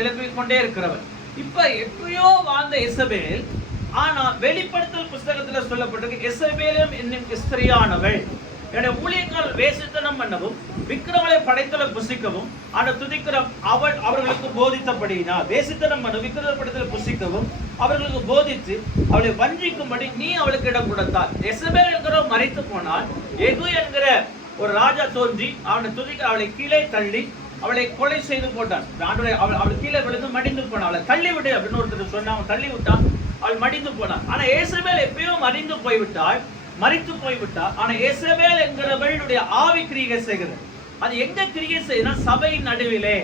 எழுப்பிக் கொண்டே இருக்கிறவர். இப்ப எப்பயோ வாழ்ந்த எசபேல், ஆனா வெளிப்படுத்தல் புஸ்தகத்துல சொல்லப்பட்டிருக்கு, எசபேலும் என்னும் ஸ்திரியானவள் என்னுடைய ஊழியர்கள் வேசித்தனம் பண்ணவும் விக்கிரமலை படைத்தலை புசிக்கவும் ஆனா துதிக்கிற அவள் அவர்களுக்கு போதித்தபடியினால், வேசித்தனம் பண்ண விக்கிரம படைத்தலை புசிக்கவும் அவர்களுக்கு போதித்து அவளை வஞ்சிக்கும்படி நீ அவளுக்கு இடம் கொடுத்தார். எசபேல் என்கிற மறைத்து போனால், எகு என்கிற ஒரு ராஜா தோன்றி அவனை துதிக்க அவளை கீழே தள்ளி அவளை கொலை செய்து போட்டான். அவள் கீழே விழுந்து மடிந்து போனான். அவளை தள்ளி விடு அப்படின்னு ஒருத்தர் சொன்னா, அவன் தள்ளி விட்டான், அவள் மடிந்து போனான். ஆனா எசபேல் எப்பயோ மறித்து போய்விட்டாள். ஆனா எசபேல் என்கிறவளுடைய ஆவி கிரியை செய்கிறது. அது எங்க கிரியை செய்யுதுன்னா சபையின் நடுவிலே.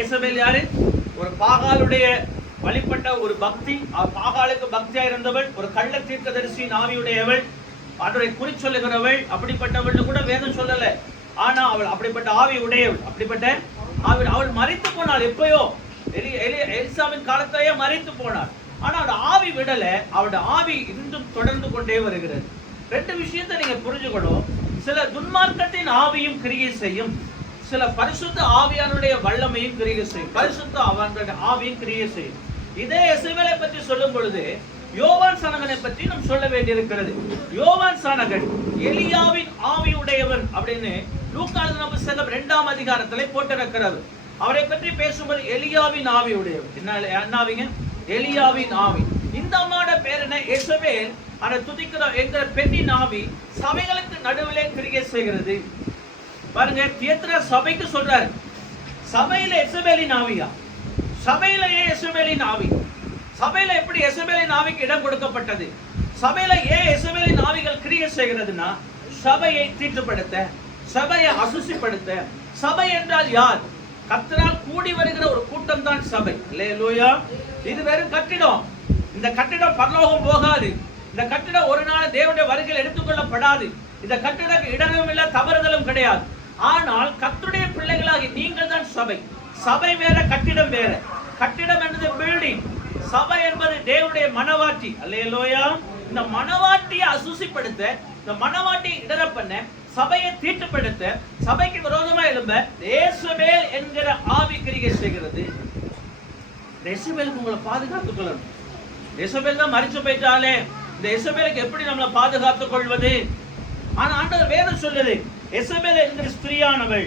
எசபேல் யாரு? ஒரு பாகாலுடைய வழிபட்ட ஒரு பக்தி, பாகாலுக்கு பக்தியா இருந்தவள், ஒரு கள்ள தீர்க்கதரிசியின் ஆவியுடையவள், அவரை குறி சொல்லுகிறவள். அப்படிப்பட்டவள் கூட வேதம் சொல்லல. ஆனா அவள் அப்படிப்பட்ட ஆவி உடையவள். அப்படிப்பட்ட அவள் மறித்து போனாள். எப்பயோ எலிசாவின் காலத்திலேயே மறித்து போனாள். ஆனா அவட ஆவி விடல. அவட ஆவி இன்னும் தொடர்ந்து கொண்டே வருகிறது. ரெண்டு விஷயத்தை நீங்க புரிஞ்சுக்கணும். சில துன்மார்க்கத்தின் ஆவியும் கிரியை செய்யும், சில பரிசுத்த ஆவியானுடைய வல்லமையும் கிரியை செய்யும். பரிசுத்த ஆவியும் கிரியை செய்யும். இதே எசபேலை பற்றி சொல்லும் பொழுது யோவான் சானகனை பற்றி நாம் சொல்ல வேண்டியிருக்கிறது. யோவான் சானகன் எலியாவின் ஆவியுடையவன் அப்படின்னு லூக்கா எழுதின புத்தகம் 2ஆம் அதிகாரத்திலே போட்டிருக்கிறது. அவரை பற்றி பேசும்போது எலியாவின் ஆவியுடையவன். என்ன ஆவிங்க? எலியாவின் ஆவி. இந்த அம்மாவோட பேர் என்ன? எசபேல். அந்த துதிக்கிற என்கிற பெண்ணின் ஆவி சபைகளுக்கு நடுவிலே கிரியை செய்கிறது. பாருங்க, தியேத்திர சபைக்கு சொல்றாரு, சபையில எசபேலின் ஆவியா? சபையிலேயே எசபேலின் ஆவி. சபையில எப்படி எசபேலின் ஆவிக்கு இடம் கொடுக்கப்பட்டது? சபையில ஏன் எசபேலின் ஆவிகள் கிரியை செய்கிறதுனா, சபையை தீட்டுப்படுத்த, சபையை அசுசிப்படுத்த. சபை என்றால் யார்? கர்த்தரால் கூடி வருகிற ஒரு கூட்டம் தான் சபை. அல்லேலூயா. இது வெறும் கட்டிடம். இந்த கட்டிடம் பரலோகம் போகாது. இந்த கட்டிடம் ஒரு நாள் தேவனுடைய வருகையில் எடுத்துக்கொள்ளப்படாது. இந்த கட்டிடம் இடமும் இல்லை, தவறுதலும் கிடையாது. ஆனால் கர்த்தருடைய பிள்ளைகளாகி நீங்கள் தான் சபை. சபை வேற, கட்டிடம் வேற. கட்டிடம் என்பது பில்டிங், சபை என்பது தேவனுடைய மனவாட்டி. அல்லேலூயா. இந்த மனவாட்டியை அசுசிப்படுத்த, இந்த மனவாட்டியை இடர பண்ண, சபையை தீட்டுப்படுத்த, சபைக்கு விரோதமா எழும்ப எசபேல் என்கிற ஆவி கிரியை செய்கிறது. எசபேலுக்கு உங்களை பாதுகாத்துக் கொள்ளணும். எசபேல் தான் மரிச்சு போயிட்டாலே, இந்த எசபேலுக்கு எப்படி நம்மளை பாதுகாத்துக் கொள்வது? ஆனா ஆண்டவர் வேதம் சொல்லுது, எசபேல் என்கிற ஸ்திரியானவள்,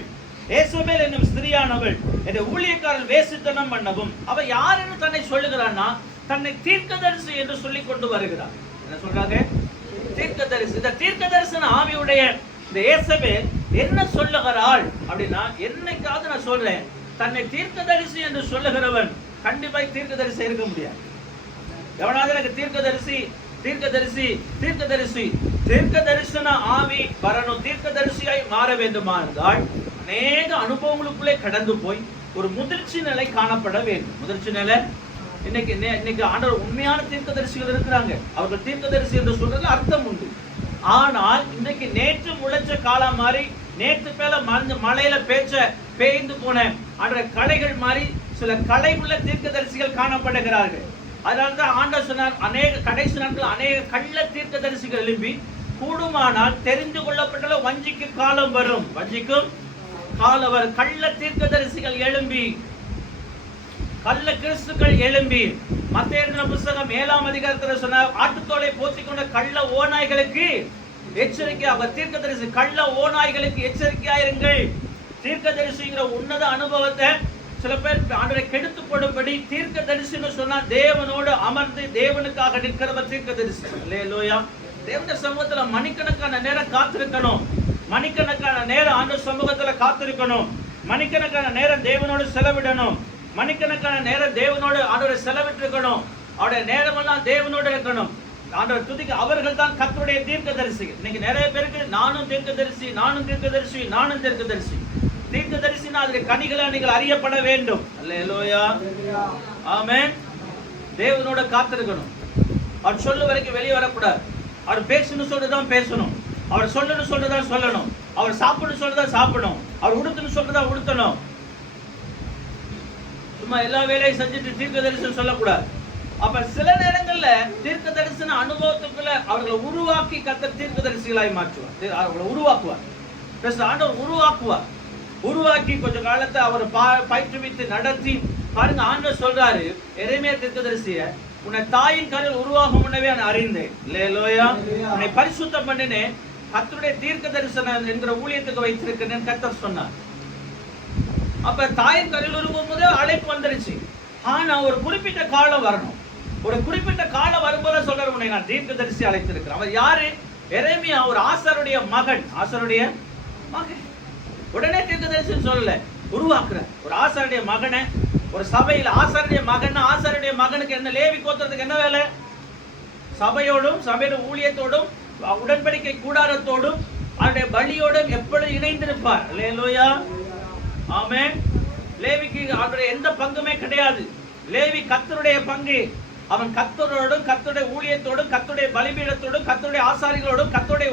எசபேல் என்னும் ஸ்திரியானவள் என்ற ஊழியக்காரர் வேசித்தனம் பண்ணவும். அவ யாருன்னு தன்னை சொல்லுகிறான்னா, தன்னை தீர்க்கதரிசி என்று சொல்லிக் கொண்டு வருகிறார். என்ன சொல்றாங்க? தீர்க்கதரிசி. இந்த தீர்க்கதரிசன ஆவியுடைய இந்த எசபேல் என்ன சொல்லுகிறாள் அப்படின்னா, என்னைக்காவது நான் சொல்றேன், தன்னை தீர்க்கதரிசி என்று சொல்லுகிறவன் கண்டிப்பாய் தீர்க்கதரிசி இருக்க முடியாது. எவனாவது எனக்கு தீர்க்கதரிசி தீர்க்கதரிசி தீர்க்கதரிசி தீர்க்கதரிசன ஆவி வரணும், தீர்க்கதரிசியாய் மாற வேண்டுமானால் அநேக அனுபவங்களுக்குள்ளே கடந்து போய் ஒரு முதிர்ச்சி நிலை காணப்பட வேண்டும். முதிர்ச்சி நிலை. இன்னைக்கு ஆண்டவர் உண்மையான தீர்க்கதரிசிகள் இருக்கிறாங்க. அவர்கள் தீர்க்கதரிசி என்று சொல்றது அர்த்தம் உண்டு. ஆனால் இன்றைக்கு நேற்று முளைச்ச காலம் மாறி, நேற்று பேல மழையில பெய்ந்து போன களைகள் மாறி சில கலை உள்ள தீர்க்கதரிசிகள் காணப்படுகிறார்கள். அதனால்தான் ஆண்டவர் சொன்னார், அநேக கடைசி நாட்கள் அநேக கள்ள தீர்க்கதரிசிகள் எழும்பி கூடுமானால் தெரிந்து கொள்ளப்பட்ட வஞ்சிக்கு காலம் வரும். வஞ்சிக்கும் காலம் வரும். கள்ள தீர்க்கதரிசிகள் எழும்பி, கள்ள கிறிஸ்துக்கள் எழும்பி, மத்தேயு எழுதின புத்தகம் 7ஆம் அதிகாரத்தில் சொன்னார், ஆட்டுத்தோலை போத்திக் கொண்ட கள்ள ஓநாய்களுக்கு எச்சரிக்கை. அவர் தீர்க்கதரிசி, கள்ள ஓநாய்களுக்கு எச்சரிக்கையாயிருங்கள். தீர்க்கதரிசிங்கிற உன்னத அனுபவத்தை சில பேர் ஆண்டவரை கெடுத்து போடும்படி தீர்க்கதரிசின்னு சொன்னா தேவனோடு அமர்ந்து தேவனுக்காக நிற்கிறவர் தீர்க்கதரிசி. அல்லேலூயா. தேவனுடைய சமூகத்துல மணிக்கணக்கான நேரம் காத்திருக்கணும். மணிக்கணக்கான நேரம் ஆண்டவர் சமூகத்துல காத்திருக்கணும். மணிக்கணக்கான நேரம் தேவனோடு செலவிடணும். மணிக்கணக்கான நேரம் தேவனோடு ஆண்டவரை செலவிட்டிருக்கணும். அவருடைய நேரமெல்லாம் தேவனோடு இருக்கணும். ஆண்டவர் துதிக்க. அவர்கள் தான் கர்த்தருடைய தீர்க்கதரிசிகள். இன்னைக்கு நிறைய பேருக்கு நானும் தீர்க்கதரிசி, நானும் தீர்க்கதரிசி, நானும் தீர்க்கதரிசி. தீர்க்கதரிசினா அதனுடைய கனிகளை நீங்கள் அறியப்பட வேண்டும். அல்லேலூயா. ஆமென். தேவனோட காத்திருக்கணும். அவர் சொல்ல வரைக்கும் வெளியே வரக்கூடாது. அவர் பேசணும் சொல்றதான் பேசணும். அவர் சொல்லணும் சொல்றதான் சொல்லணும். அவர் சாப்பிடணும் சொல்றதான் சாப்பிடணும். அவர் உடுத்தணும் சொல்றதா உடுத்தணும். சும்மா எல்லா வேலையும் செஞ்சுட்டு தீர்க்க தரிசனம் சொல்லக்கூடாது. அப்ப சில நேரங்கள்ல தீர்க்க தரிசன அனுபவத்துக்குள்ள அவர்களை உருவாக்கி கர்த்தர் தீர்க்க தரிசிகளாய் மாற்றுவார். அவர்களை உருவாக்குவார். ஆண்டவர் உருவாக்குவார். உருவாக்கி கொஞ்ச காலத்தை அவர் பயிற்றுவித்து நடத்தி பாருங்க. ஆண்டவர் சொல்றாரு எரேமியா தீர்க்கதரிசிய, உன்னை தாயின் கருவில் உருவாகும் முன்னவே நான் அறிந்தேன், அல்லேலூயா, உன்னை பரிசுத்தம் பண்ணினேன், கர்த்தருடைய தீர்க்க தரிசனம் என்கிற ஊழியத்துக்கு வைத்திருக்கிறேன் கர்த்தர் சொன்னார். அப்ப தாயின் கருவில் உருவாகும் போது அழைப்பு வந்துருச்சு. ஆனா ஒரு குறிப்பிட்ட காலம் வரணும். ஒரு குறிப்பிட்ட காலம் வரும்போது சொல்றாரு, உன்னை நான் தீர்க்க தரிசி அழைத்திருக்கிறேன். அவர் யாரு? எரேமியா, ஒரு ஆசாருடைய மகன். ஆசாருடைய மகன். உடனே தீர்க்க தரிசி சொல்லல, உருவாக்குற ஒரு ஆசாருடைய மகனை. ஒரு சபையில் ஆசாருடைய மகன், ஆசாருடைய மகனுக்கு என்ன, லேவி கோத்திரத்துக்கு என்ன வேலை? சபையோடும் சபையோட ஊழியத்தோடும் உடன்படிக்கை கூடாரத்தோடும் அவருடைய பலியோடும் எப்பொழுது இணைந்திருப்பார். அல்லேலூயா, ஆமென். லேவிக்கு அவருடைய எந்த பங்குமே கிடையாது. லேவி கர்த்தருடைய பங்கு. அவன் கர்த்தரோடும் கர்த்தருடைய ஊழியத்தோடும் கர்த்தருடைய பலிபீடத்தோடும் கர்த்தருடைய ஆசாரிகளோடும் கர்த்தருடைய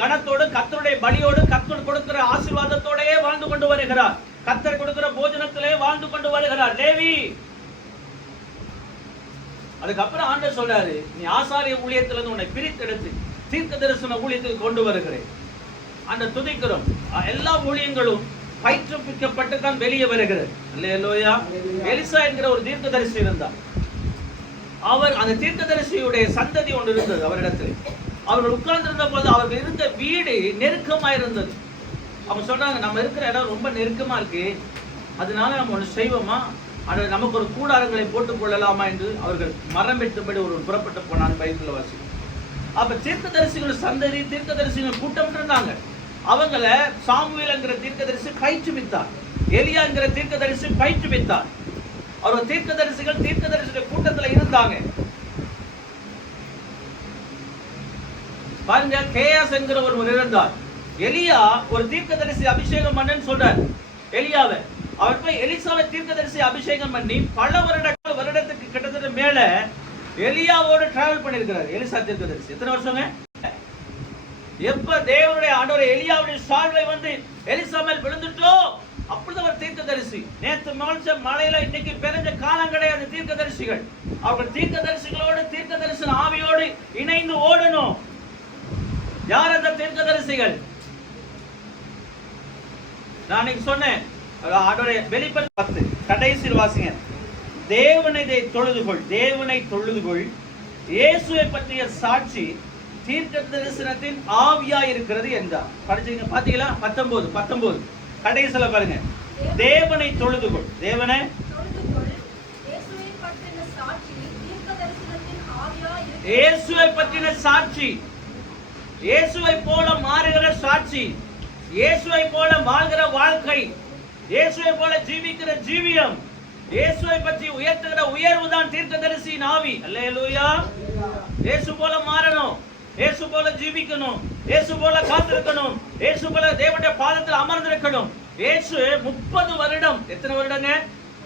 கணத்தோடும் கர்த்தருடைய பலியோடும் கர்த்தர் கொடுக்கிற ஆசீர்வாதத்தோடயே வாழ்ந்து கொண்டு வருகிறார். கர்த்தர் கொடுக்கிற போஜனத்திலே வாழ்ந்து கொண்டு வருகிறார் லேவி. அதுக்கப்புறம் ஆண்டவர் சொல்றாரு, நீ ஆசாரிய ஊழியத்திலிருந்து உன்னை பிரித்தெடுத்து தீர்க்க தரிசன ஊழியத்துக்கு கொண்டு வருகிறேன். அந்த துதிக்கிறோம். எல்லா ஊழியங்களும் பயிற்றுவிக்கப்பட்டு தான் வெளியே வருகிறது. அல்லேலூயா. எலிசா என்கிற ஒரு தீர்க்கதரிசி இருந்தார். அவர் அந்த தீர்க்கதரிசியுடைய சந்ததி ஒன்று இருந்தது அவரிடத்தில். அவர்கள் உட்கார்ந்திருந்த போது அவர்கள் இருந்த வீடு நெருக்கமா இருந்தது. அவங்க சொல்றாங்க, நம்ம இருக்கிற இடம் ரொம்ப நெருக்கமா இருக்கு, அதனால நம்ம ஒன்று செய்வோமா, அது நமக்கு ஒரு கூடாரங்களை போட்டுக் கொள்ளலாமா என்று அவர்கள் மரம் வெட்டும்படி ஒரு புறப்பட்டு போனாங்க. பைபிள்ல வாசி. அப்ப தீர்க்கதரிசிகள் சந்ததி, தீர்க்கதரிசிகள் கூட்டம் இருந்தாங்க. அவங்கள சாமுவேல் என்கிற தீர்க்கதரிசி பயிற்றுவித்தார். எலியா என்கிற தீர்க்கதரிசி பயிற்றுவித்தார். அவர் தீர்க்கதரிசிகள் தீர்க்கதரிசிகள் கூட்டத்துல இருந்தாங்க. பாருங்க, கேயாஸ் என்கிற ஒருவர் இருந்தார். எலியா ஒரு தீர்க்கதரிசி அபிஷேகம் பண்ணன்னு சொல்றார் எலியாவை. அவர் போய் எலிசாவை தீர்க்கதரிசி அபிஷேகம் பண்ணி பல வருடத்துக்கு கிட்டத்தட்ட மேல எலியாவோடு டிராவல் பண்ணிருக்கிறார். எலிசா தீர்க்கதரிசி எத்தனை வருஷங்க? எப்ப தேவனுடைய ஆண்டவர் எலியாவுடைய சால்வை வந்து எலிசா மேல் விழுந்துட்டோ அப்பொழுது அவர் தீர்க்கதரிசி. நேற்று மனுஷ மலையில இன்னைக்கு பெருஞ்ச காலம் கிடையாது. தீர்க்கதரிசிகள் அவர்கள் தீர்க்கதரிசிகளோடு தீர்க்க தரிசன ஆவியோடு இணைந்து ஓடணும். யார் அந்த தீர்க்கதரிசிகள்? நான் சொன்னேன், வெளிப்படுத்தல் 10 கடைசியில் வாசிங்க. தேவனை தொழுதுகொள், தேவனை தொழுதுகொள், இயேசுவை பற்றிய சாட்சி தீர்க்க தரிசனத்தின் ஆவியா இருக்கிறது என்றார். படிச்சீங்க பாத்தீங்களா? 19 கடைசியில பாருங்க, தேவனை தொழுதுகொள், தேவனை இயேசுவை பற்றின சாட்சி, இயேசுவை போல மாறுகிற சாட்சி, இயேசுவை போல வாழ்கிற வாழ்க்கை, இயேசுவை போல ஜீவிக்கிற ஜீவியம், இயேசுவை பற்றி உயர்த்துகிற உயர்வு தான் தீர்க்கதரிசியின் ஆவி. அல்லேலூயா. இயேசு போல மாறணும், இயேசு போல ஜீவிக்கணும், இயேசு போல காத்திருக்கணும், இயேசு போல தேவனுடைய பாதத்தில் அமர்ந்திருக்கணும். இயேசு 30 வருடம், எத்தனை வருடங்க?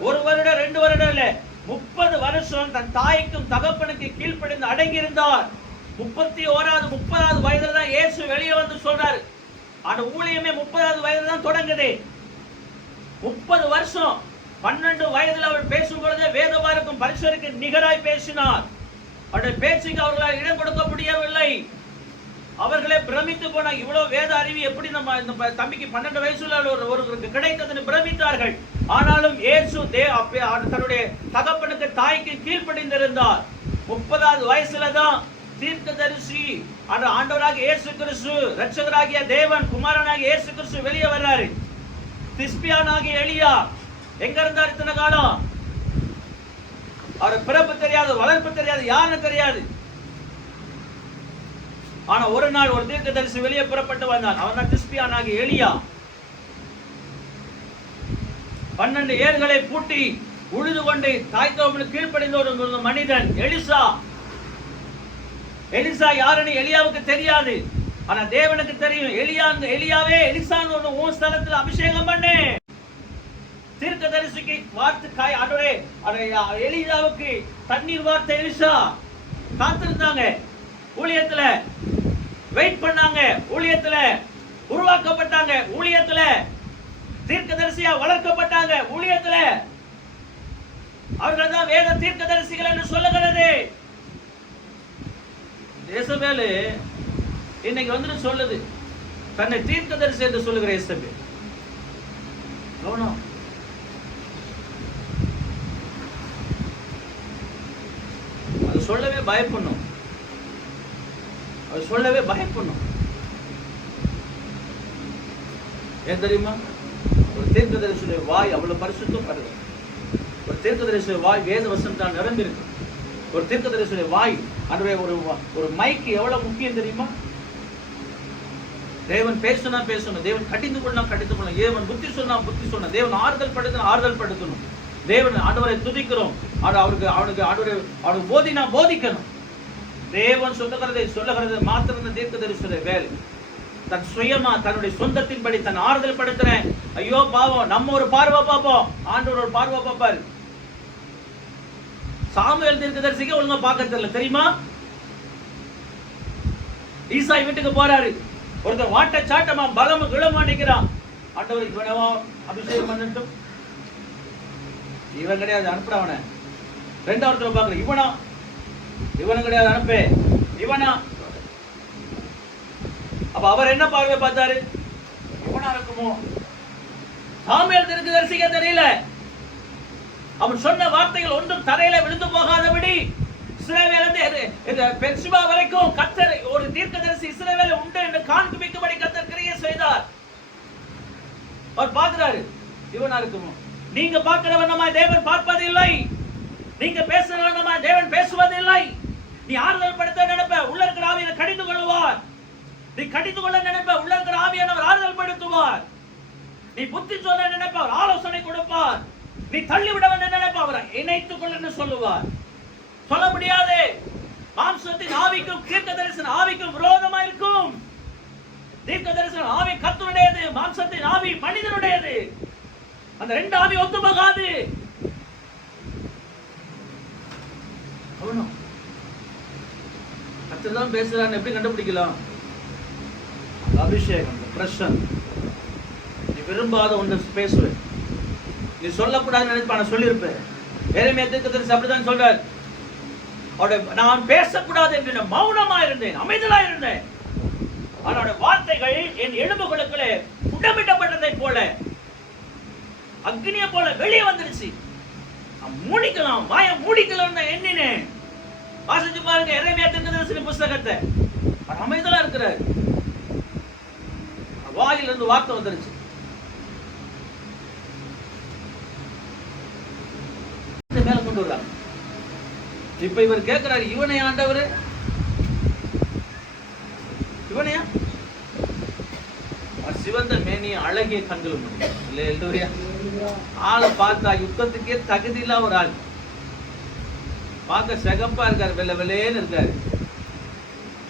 1 வருடம் 2 வருடம் இல்ல, 30 வருஷம் தன் தாய்க்கும் தகப்பனுக்கு கீழ்ப்படிந்து அடங்கி இருந்தார். 30வது வயதுல தான் இயேசு வெளியே வந்து சொல்றாரு. அந்த ஊழியமே 30வது வயதுல தான் தொடங்குது. 30 வருஷம் 12 வயதுல அவர் பேசும்பொழுது வேதவாருக்கும் பரிசுத்தருக்கு நிகராய் பேசினார். அவருடைய பேச்சுக்கு அவர்களால் இடம் கொடுக்க முடியவில்லை. அவர்களே பிரமித்து போனாங்க. இவ்வளவு வேத அறிவு எப்படி நம்ம இந்த தம்பிக்கு 12 வயசுல ஒருவருக்கு கிடைத்ததுன்னு பிரமித்தார்கள். ஆனாலும் இயேசு தன்னுடைய தகப்பனுக்கு தாய்க்கு கீழ்ப்படிந்திருந்தார். 30வது வயசுல தான் தீர்க்கதரிசி அந்த ஆண்டவராகிய இயேசு கிறிஸ்து, இரட்சகராகிய தேவன், குமாரனாகிய இயேசு கிறிஸ்து வெளியே வர்றாரு. திஸ்பியானாகிய எலியா எங்க இருந்தார் இத்தனை காலம்? அவர் பிறப்பு தெரியாது, வளர்ப்பு தெரியாது, யாருன்னு தெரியாது. ஆனா ஒரு நாள் ஒரு தீர்க்கதரிசி வெளியே புறப்பட்டு வந்தான். அவன் தான் திஸ்பியானாகிய எலியா. 12 ஏர்களை பூட்டி உழுது கொண்டு தாய் தகப்பனுக்கு கீழ்ப்படிந்த ஒரு மனிதன் எலிசா. எலிசா யாருன்னு எலியாவுக்கு தெரியாது, ஆனா தேவனுக்கு தெரியும். எலியாவே எலிசான்னு ஒண்ணு உன் ஸ்தலத்துல அபிஷேகம் பண்ணு. தீர்க்கதரிசிக்கு வார்த்தை எலியாவுக்கு தண்ணீர் வார்த்தை எலிசா. காத்திருந்தாங்க, ஊழியத்துல வெயிட் பண்ணாங்க, ஊழியத்துல உருவாக்கப்பட்டாங்க, ஊழியத்துல தீர்க்கதரிசியா வளர்க்கப்பட்டாங்க, ஊழியத்துல அவர்கள் தான் வேத தீர்க்கதரிசிகள் என்று சொல்லுகிறது. இயேசபேல் இன்னைக்கு வந்து சொல்லுது, தன்னை தீர்க்கதரிசி என்று சொல்லுகிற இயேசபேல். கவனம். அது சொல்லவே பயப்படணும். அது சொல்லவே பயப்படணும். ஏன் தெரியுமா? ஒரு தீர்க்கதரிசியுடைய வாய் அவ்வளவு பரிசுத்தம் வருது. ஒரு தீர்க்கதரிசியுடைய வாய் வேத வசனத்தால் நிரம்பியிருக்கு. ஒரு தீர்க்கதரிசியுடைய வாய் அதுவே ஒரு மைக்கு எவ்வளவு முக்கியம் தெரியுமா? தேவன் பேசுனா பேசணும், தேவன் கடிந்து கொள்ளணும், தேவன் புத்தி சொன்னா புத்தி சொன்ன, தேவன் ஆறுதல் படுத்தணும், தேவன் ஆண்டவரை துதிக்கிறோம், அவனுக்கு போதிக்கணும். தேவன் சொல்லுகிறது மாத்திரம் தீர்க்கதரிசியுடைய வேலை. தன் சுயமா தன்னுடைய சொந்தத்தின்படி தன் ஆறுதல் படுத்துறேன். ஐயோ பாவம், நம்ம ஒரு பார்வை பார்ப்போம், ஆண்டவர் ஒரு பார்வை பார்ப்பாரு. சாமுவேல் தீர்க்கதரிசிக்கு ஒழுங்கா பார்க்க தெரியல தெரியுமா? ஈசாய் வீட்டுக்கு போறாரு, ஒருத்தர் வாட்ட சாட்டமா பலமு கிளமா நிக்கிறான். ஆண்டவர் இவனவோ அபிஷேகம் பண்ணட்டும், இவன் கிடையாது அனுப்புறவன. ரெண்டாவது பாக்கல, இவனும் கிடையாது அனுப்பே, இவனா. அப்ப அவர் என்ன பார்வை பார்த்தாரு? இவனா இருக்குமோ? சாமுவேல் தீர்க்கதரிசிக்கு தெரியல. அவன் சொன்ன வார்த்தைகள் ஒன்றும் தரையில விழுந்து போகாதபடி பெர்சிபா வரைக்கும் கர்த்தர் ஒரு தீர்க்கதரிசி இஸ்ரவேல் உண்டு என்று காண்பிக்கும்படி கர்த்தர் கிரியை செய்தார். அவர் பார்க்கிறாரு, இவனா இருக்குமோ? நீங்க பார்க்கிறவனமாய் தேவன் பார்ப்பதில்லை, நீங்க பேசுறவனமாய் தேவன் பேசுவதில்லை. நீ ஆறுதல் படுத்த நினைப்ப, உள்ள இருக்கிற ஆவியை கடிந்து கொள்வார். நீ கடிந்து கொள்ள நினைப்ப, உள்ள இருக்கிற ஆவியானவர் ஆறுதல் படுத்துவார். நீ புத்தி சொல்ல நினைப்ப, அவர் ஆலோசனை கொடுப்பார். நீ தள்ளிவிட நினைப்ப, அவரை இணைத்துக் கொள்ள சொல்லுவார். சொல்ல முடியாது. மாம்சத்தின் ஆவிக்கும் தீர்க்கதரிசன ஆவிக்கும் விரோதமா இருக்கும். தீர்க்கதரிசன ஆவி கர்த்தருடையது, மாம்சத்தின் ஆவி மனிதனுடையது. அந்த ரெண்டு ஆவி ஒத்து போகாது. கர்த்தர் தான் பேசுறான்னு எப்படி கண்டுபிடிக்கலாம்? அபிஷேகம், பிரஷன். நீ விரும்பாத ஒன்று பேசுவேன், நீ சொல்லக்கூடாதுன்னு நினைப்பா, நான் சொல்லியிருப்பேன். எரேமியா தீர்க்கதரிசி அப்படிதான் சொல்றார். நான் பேசக்கூடாது என்று மௌனமா இருந்தேன், அமைதலா இருந்தேன். அவனுடைய வார்த்தைகள் என் எலும்புகளுக்குள்ளே புடமிடப்பட்டதை போல அக்னியை போல வெளியே வந்துருச்சு. மூடிக்கலாம், வாயை மூடிக்கலாம் எண்ணினேன். வாசிச்சு பாருங்க எரேமியா தீர்க்கதரிசி புஸ்தகத்தை. அமைதலா இருக்கிறார், வாயிலிருந்து வார்த்தை வந்துருச்சு. மேல கொண்டு வர்றாங்க. இப்ப இவர் கேட்கிறாரு, இவனை ஆண்டவர், இவனையா? சிவந்த மேனி, அழகிய கண்களும் ஆளை பார்த்தா யுத்தத்துக்கே தகுதி இல்ல ஒரு ஆள். பார்க்க செகப்பா இருக்காரு, வெள்ள வெள்ளேன்னு இருக்காரு,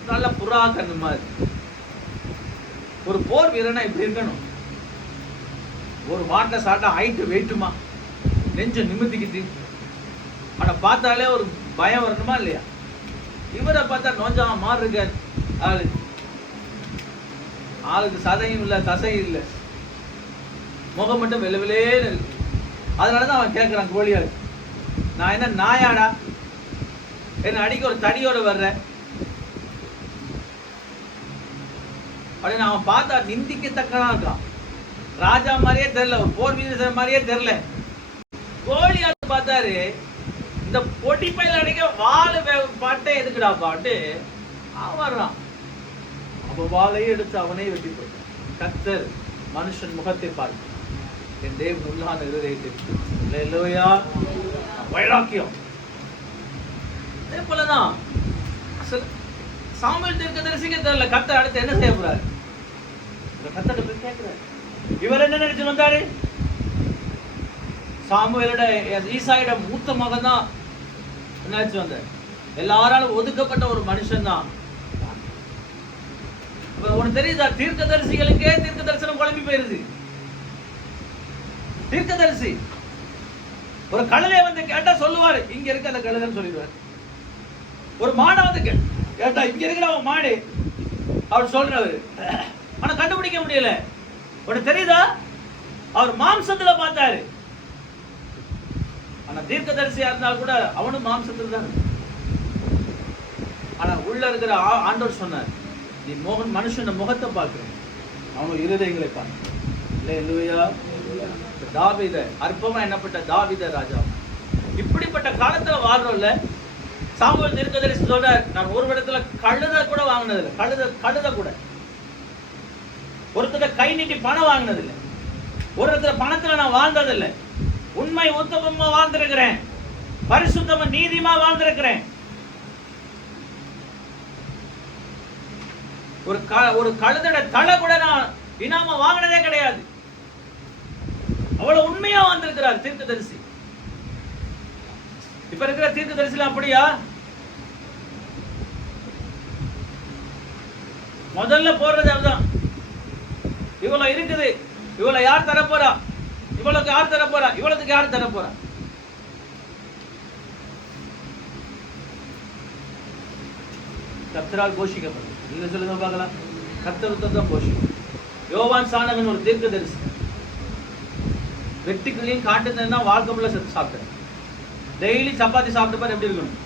நல்ல புறா கண்ணு மாதிரி. ஒரு போர் வீரனா இப்படி இருக்கணும். ஒரு வாட்டை சாட்டா ஹைட்டு வெயிட்டுமா, நெஞ்ச நிமித்திக்கிட்டு. ஆனா பார்த்தாலே ஒரு பயம் வரணுமா இல்லையா? இவரை பார்த்தா நோஞ்சா மாறு இருக்காரு. ஆளுக்கு சதையும் இல்லை, தசையும் இல்லை, முகம் மட்டும் வெள்ள வெள்ளேன்னு இருக்கு. அதனாலதான் அவன் கேட்கிறான் கோழியாள், நான் என்ன நாயாடா, என்ன அடிக்க ஒரு தடியோட வர்றேன் அப்படின்னு அவன் பார்த்தா நிந்திக்கத்தக்கதான் இருக்கான். ராஜா மாதிரியே தெரியல, ஒரு போர் வீரர் மாதிரியே தெரியல. கோழியாள் பார்த்தாரு, இந்த பொடி பையில அடிக்க வாழை பாட்டே எதுக்குடா பாட்டு வர்றான். அப்ப வாழையை எடுத்து அவனே வெட்டி போட்டான். கர்த்தர் மனுஷன் முகத்தை பார்த்து என் தேவன் உள்ளான இருதயத்தை வைராக்கியம். அதே போலதான் சாமுவேல் தீர்க்கதரிசிக்கு தெரியல கர்த்தர் அடுத்து என்ன செய்ய போறாரு. கர்த்தர் போய் கேட்கிறாரு, இவர் என்ன நினைச்சு வந்தாரு? சாமுவேலோட ஈசாயோட மூத்த மகன் தான் நினைச்சு வந்தார். எல்லாராலும் ஒதுக்கப்பட்ட ஒரு மனுஷன் தான். உனக்கு தெரியுதா, தீர்க்கதரிசிகளுக்கே தீர்க்க தரிசனம் குழம்பி போயிருது. தீர்க்கதரிசி ஒரு கழுதை வந்து கேட்டா சொல்லுவாரு, இங்க இருக்க அந்த கழுதைன்னு சொல்லிடுவார். ஒரு மாடை வந்து கேட்டா இங்க இருக்கிற அவன் மாடு அவர் சொல்றவர், ஆனா கண்டுபிடிக்க முடியல. உனக்கு தெரியுதா, அவர் மாம்சத்துல பார்த்தாரு. ஆனா தீர்க்கதரிசியா இருந்தால் கூட அவனும் மாம்சத்துல தான். ஆனா உள்ள இருக்கிற ஆண்டவர் சொன்னார், நீ மனுஷன் முகத்தை பார்க்கிறேன், அவன் இருதயங்களை பார்க்க. தாவீத, அற்பமா எண்ணப்பட்ட தாவீத ராஜா. இப்படிப்பட்ட காலத்துல வாழ்றோம்ல. சாமுவேல் தீர்க்கதரிசி சொல்றார், நான் ஒரு இடத்துல கழுத கூட வாங்கினதில்லை. கழுத கூட ஒருத்தர கை நீட்டி பணம் வாங்கினதில்லை. ஒரு இடத்துல பணத்துல நான் வாழ்ந்ததில்லை. உண்மை உத்தமமா வாழ்ந்திருக்கிறேன், பரிசுத்தமா நீதிமா வாழ்ந்திருக்கிறேன். ஒரு கழுதோட தலை கூட நான் இனாம வாங்கினதே கிடையாது. அவ்வளவு உண்மையா வாழ்ந்திருக்கிறார் தீர்க்கதரிசி. இப்ப இருக்கிற தீர்க்கதரிசில அப்படியா? முதல்ல போடுறது அதுதான். இவ்வளவு இருக்குது, இவ்வளவு யார் தர போறா, இவ்வளவுக்கு யார் தர போறா, இவ்வளவுக்கு யார் தர போறா. கர்த்தரால் போஷிக்கப்படும். நீங்க சொல்லுங்க பார்க்கலாம். கர்த்தர் தான் போஷிக்கும். யோவான் சானகன் ஒரு தீர்க்கதரிசி. வெட்டிக்குள்ளேயும் காட்டுனா வாழ்க்கைக்குள்ள சாப்பிட்டேன். டெய்லி சப்பாத்தி சாப்பிட்டு பாரு எப்படி இருக்கணும்.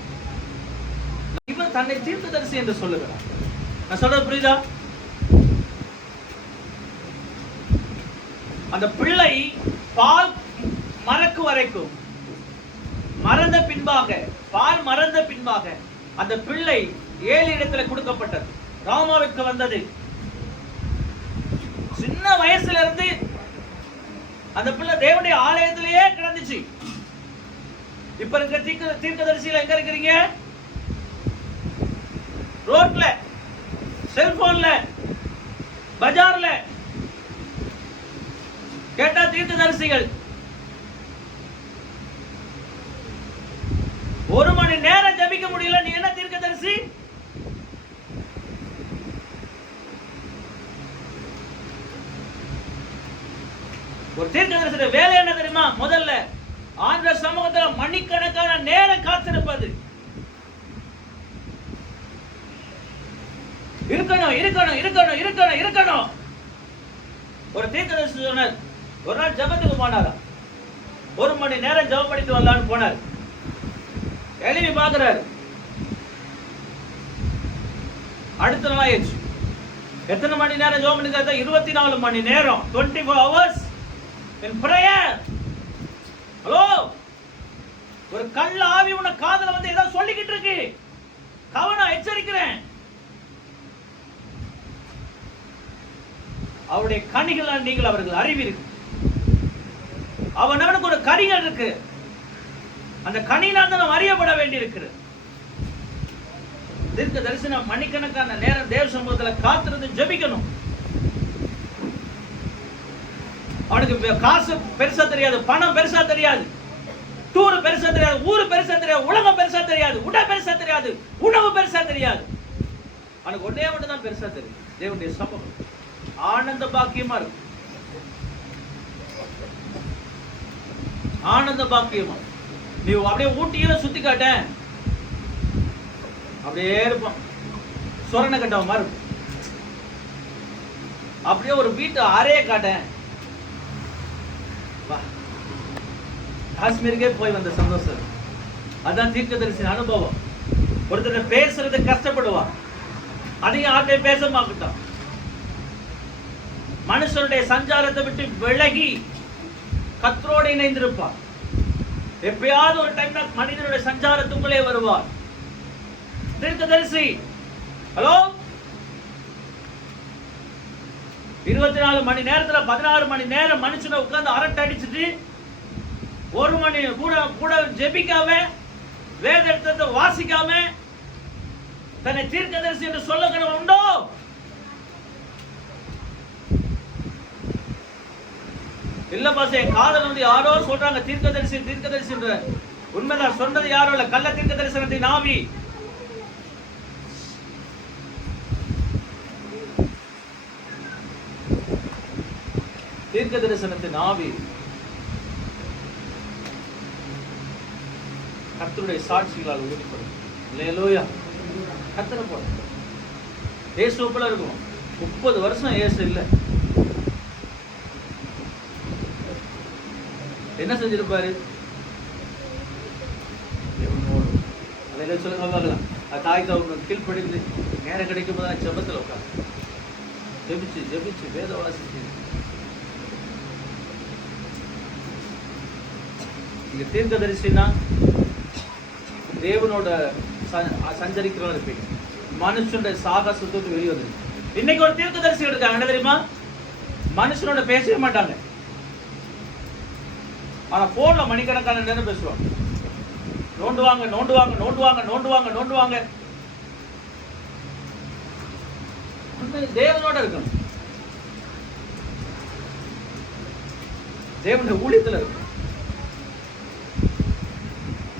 இவன் தன்னை தீர்க்கதரிசி என்று சொல்லுகிறான். நான் சொல்றது புரியுதா? அந்த பிள்ளை பால் மறக்கு வரைக்கும் மறந்த பின்பாக, பால் மறந்த பின்பாக அந்த பிள்ளை 7 இடத்துல கொடுக்கப்பட்டது. ராமாவுக்கு வந்தது. சின்ன வயசுல இருந்து அந்த பிள்ளை தேவனுடைய ஆலயத்திலேயே கிடந்துச்சு. இப்ப இருக்கிற தீர்க்கதரிசியில எங்க இருக்கிறீங்க? ரோட்ல, செல்போன்ல, பஜார்ல. கேட்டா தீர்க்கதரிசிகள் 1 மணி நேரம் ஜெபிக்க முடியல, நீ என்ன தீர்க்கதரிசி? ஒரு தீர்க்கதரிசியோட வேலை என்ன தெரியுமா? முதல்ல ஆண்டவர் சமூகத்தில் மணிக்கணக்கான நேரம் காத்திருப்பது. இருக்கணும் இருக்கணும் இருக்கணும் இருக்கணும் இருக்கணும். ஒரு தீர்க்கதரிசி சொன்னார், ஒரு நாள் ஜெபத்துக்கு போனாரா, 1 மணி நேரம் ஜெபம் பண்ணிட்டு வரலான்னு போனார். எழுதி பார்க்கிறார், அடுத்த நாள் ஆயிடுச்சு. எத்தனை மணி நேரம் ஜெபம் பண்ணிருக்காரு? 24 மணி நேரம், 24 hours in prayer. ஹலோ, ஒரு கள்ள ஆவி உன காதுல வந்து ஏதோ சொல்லிக்கிட்டு இருக்கு. கவனம், எச்சரிக்கிறேன். அவருடைய கனிகள் நீங்கள் அவர்கள் அறிவீர்கள். அவனுக்கு ஒரு கனிகள் இருக்கு. அந்த கனியினால் தான் அறியப்பட வேண்டி இருக்கிறது. தீர்க்க தரிசனம் மணிக்கணக்கான நேரம் தேவ சமூகத்தில் காத்திருந்து ஜெபிக்கணும். அவனுக்கு காசு பெருசா தெரியாது, பணம் பெருசா தெரியாது, டூர் பெருசா தெரியாது, ஊரு பெருசா தெரியாது, உலகம் பெருசா தெரியாது, உடை பெருசா தெரியாது, உணவு பெருசா தெரியாது. அவனுக்கு ஒன்னே மட்டும் தான் பெருசா தெரியும், தேவனுடைய சமூகம். ஆனந்த பாக்கியமா இருக்கும், ஆனந்த பாக்கியமா. நீ அப்படியே ஊட்டியில சுத்தி காட்ட அப்படியே இருப்பான், சொரண கட்டவ மாதிரி இருக்கும். அப்படியே ஒரு வீட்டு அறைய காட்ட, காஷ்மீருக்கே போய் வந்த சந்தோஷம். அதான் தீர்க்கதரிசி அனுபவம். ஒருத்தர் பேசுறது கஷ்டப்படுவான், அதிகம் ஆட்டை பேச மாட்டான். மனுஷனுடைய சஞ்சாரத்தை விட்டு விலகி கர்த்தரோடு இணைந்திருப்பான். எப்பயாவது ஒரு டைம் மனிதனுடைய சஞ்சாரத்துக்குள்ளே வருவார் தீர்க்கதரிசி. ஹலோ, 24 மணி நேரத்துல 16 மணி நேரம் மனுஷனை உட்கார்ந்து அரட்டை அடிச்சுட்டு 1 மணி கூட ஜெபிக்காம, வேதத்தை வாசிக்காம தன்னை தீர்க்கதரிசி என்று சொல்லுகிறவன் உண்டோ? இல்ல பாஸ், என் காதல் வந்து யாரோ சொல்றாங்க தீர்க்கதரிசி தீர்க்கதரிசி. உண்மைதான், சொன்னது யாரோ இல்ல, கள்ள தீர்க்க தரிசனத்தின் ஆவி. தீர்க்க தரிசனத்தின் ஆவி கர்த்தருடைய சாட்சிகளால் ஊதிப்படும். அல்லேலூயா. கர்த்தரை போல இயேசு போல இருக்கும். 30 வருஷம் இயேசு இல்ல, என்ன செஞ்சிருப்பாரு? அதை சொல்லுங்க பார்க்கலாம். தாய் தகவல் கீழ்ப்படிந்து நேரம் கிடைக்கும் போது ஜெபத்தில் உட்காந்து ஜெபிச்சு ஜெபிச்சு வேத வாசிச்சு இங்க தீர்க்கதரிசினா தேவனோட சஞ்சரிக்கிறவங்க இருப்பீங்க. மனுஷனுடைய சாகசத்துக்கு வெளியே வந்து இன்னைக்கு ஒரு தீர்க்கதரிசி இருக்காங்க, என்ன தெரியுமா? மனுஷனோட பேசவே மாட்டாங்க, ஆனா போன்ல மணிக்கணக்கான நேரம் பேசுவாங்க. நோண்டுவாங்க நோண்டுவாங்க நோண்டுவாங்க நோண்டுவாங்க நோண்டுவாங்க. தேவனோட இருக்கணும், தேவனுடைய ஊழியத்துல இருக்கணும்.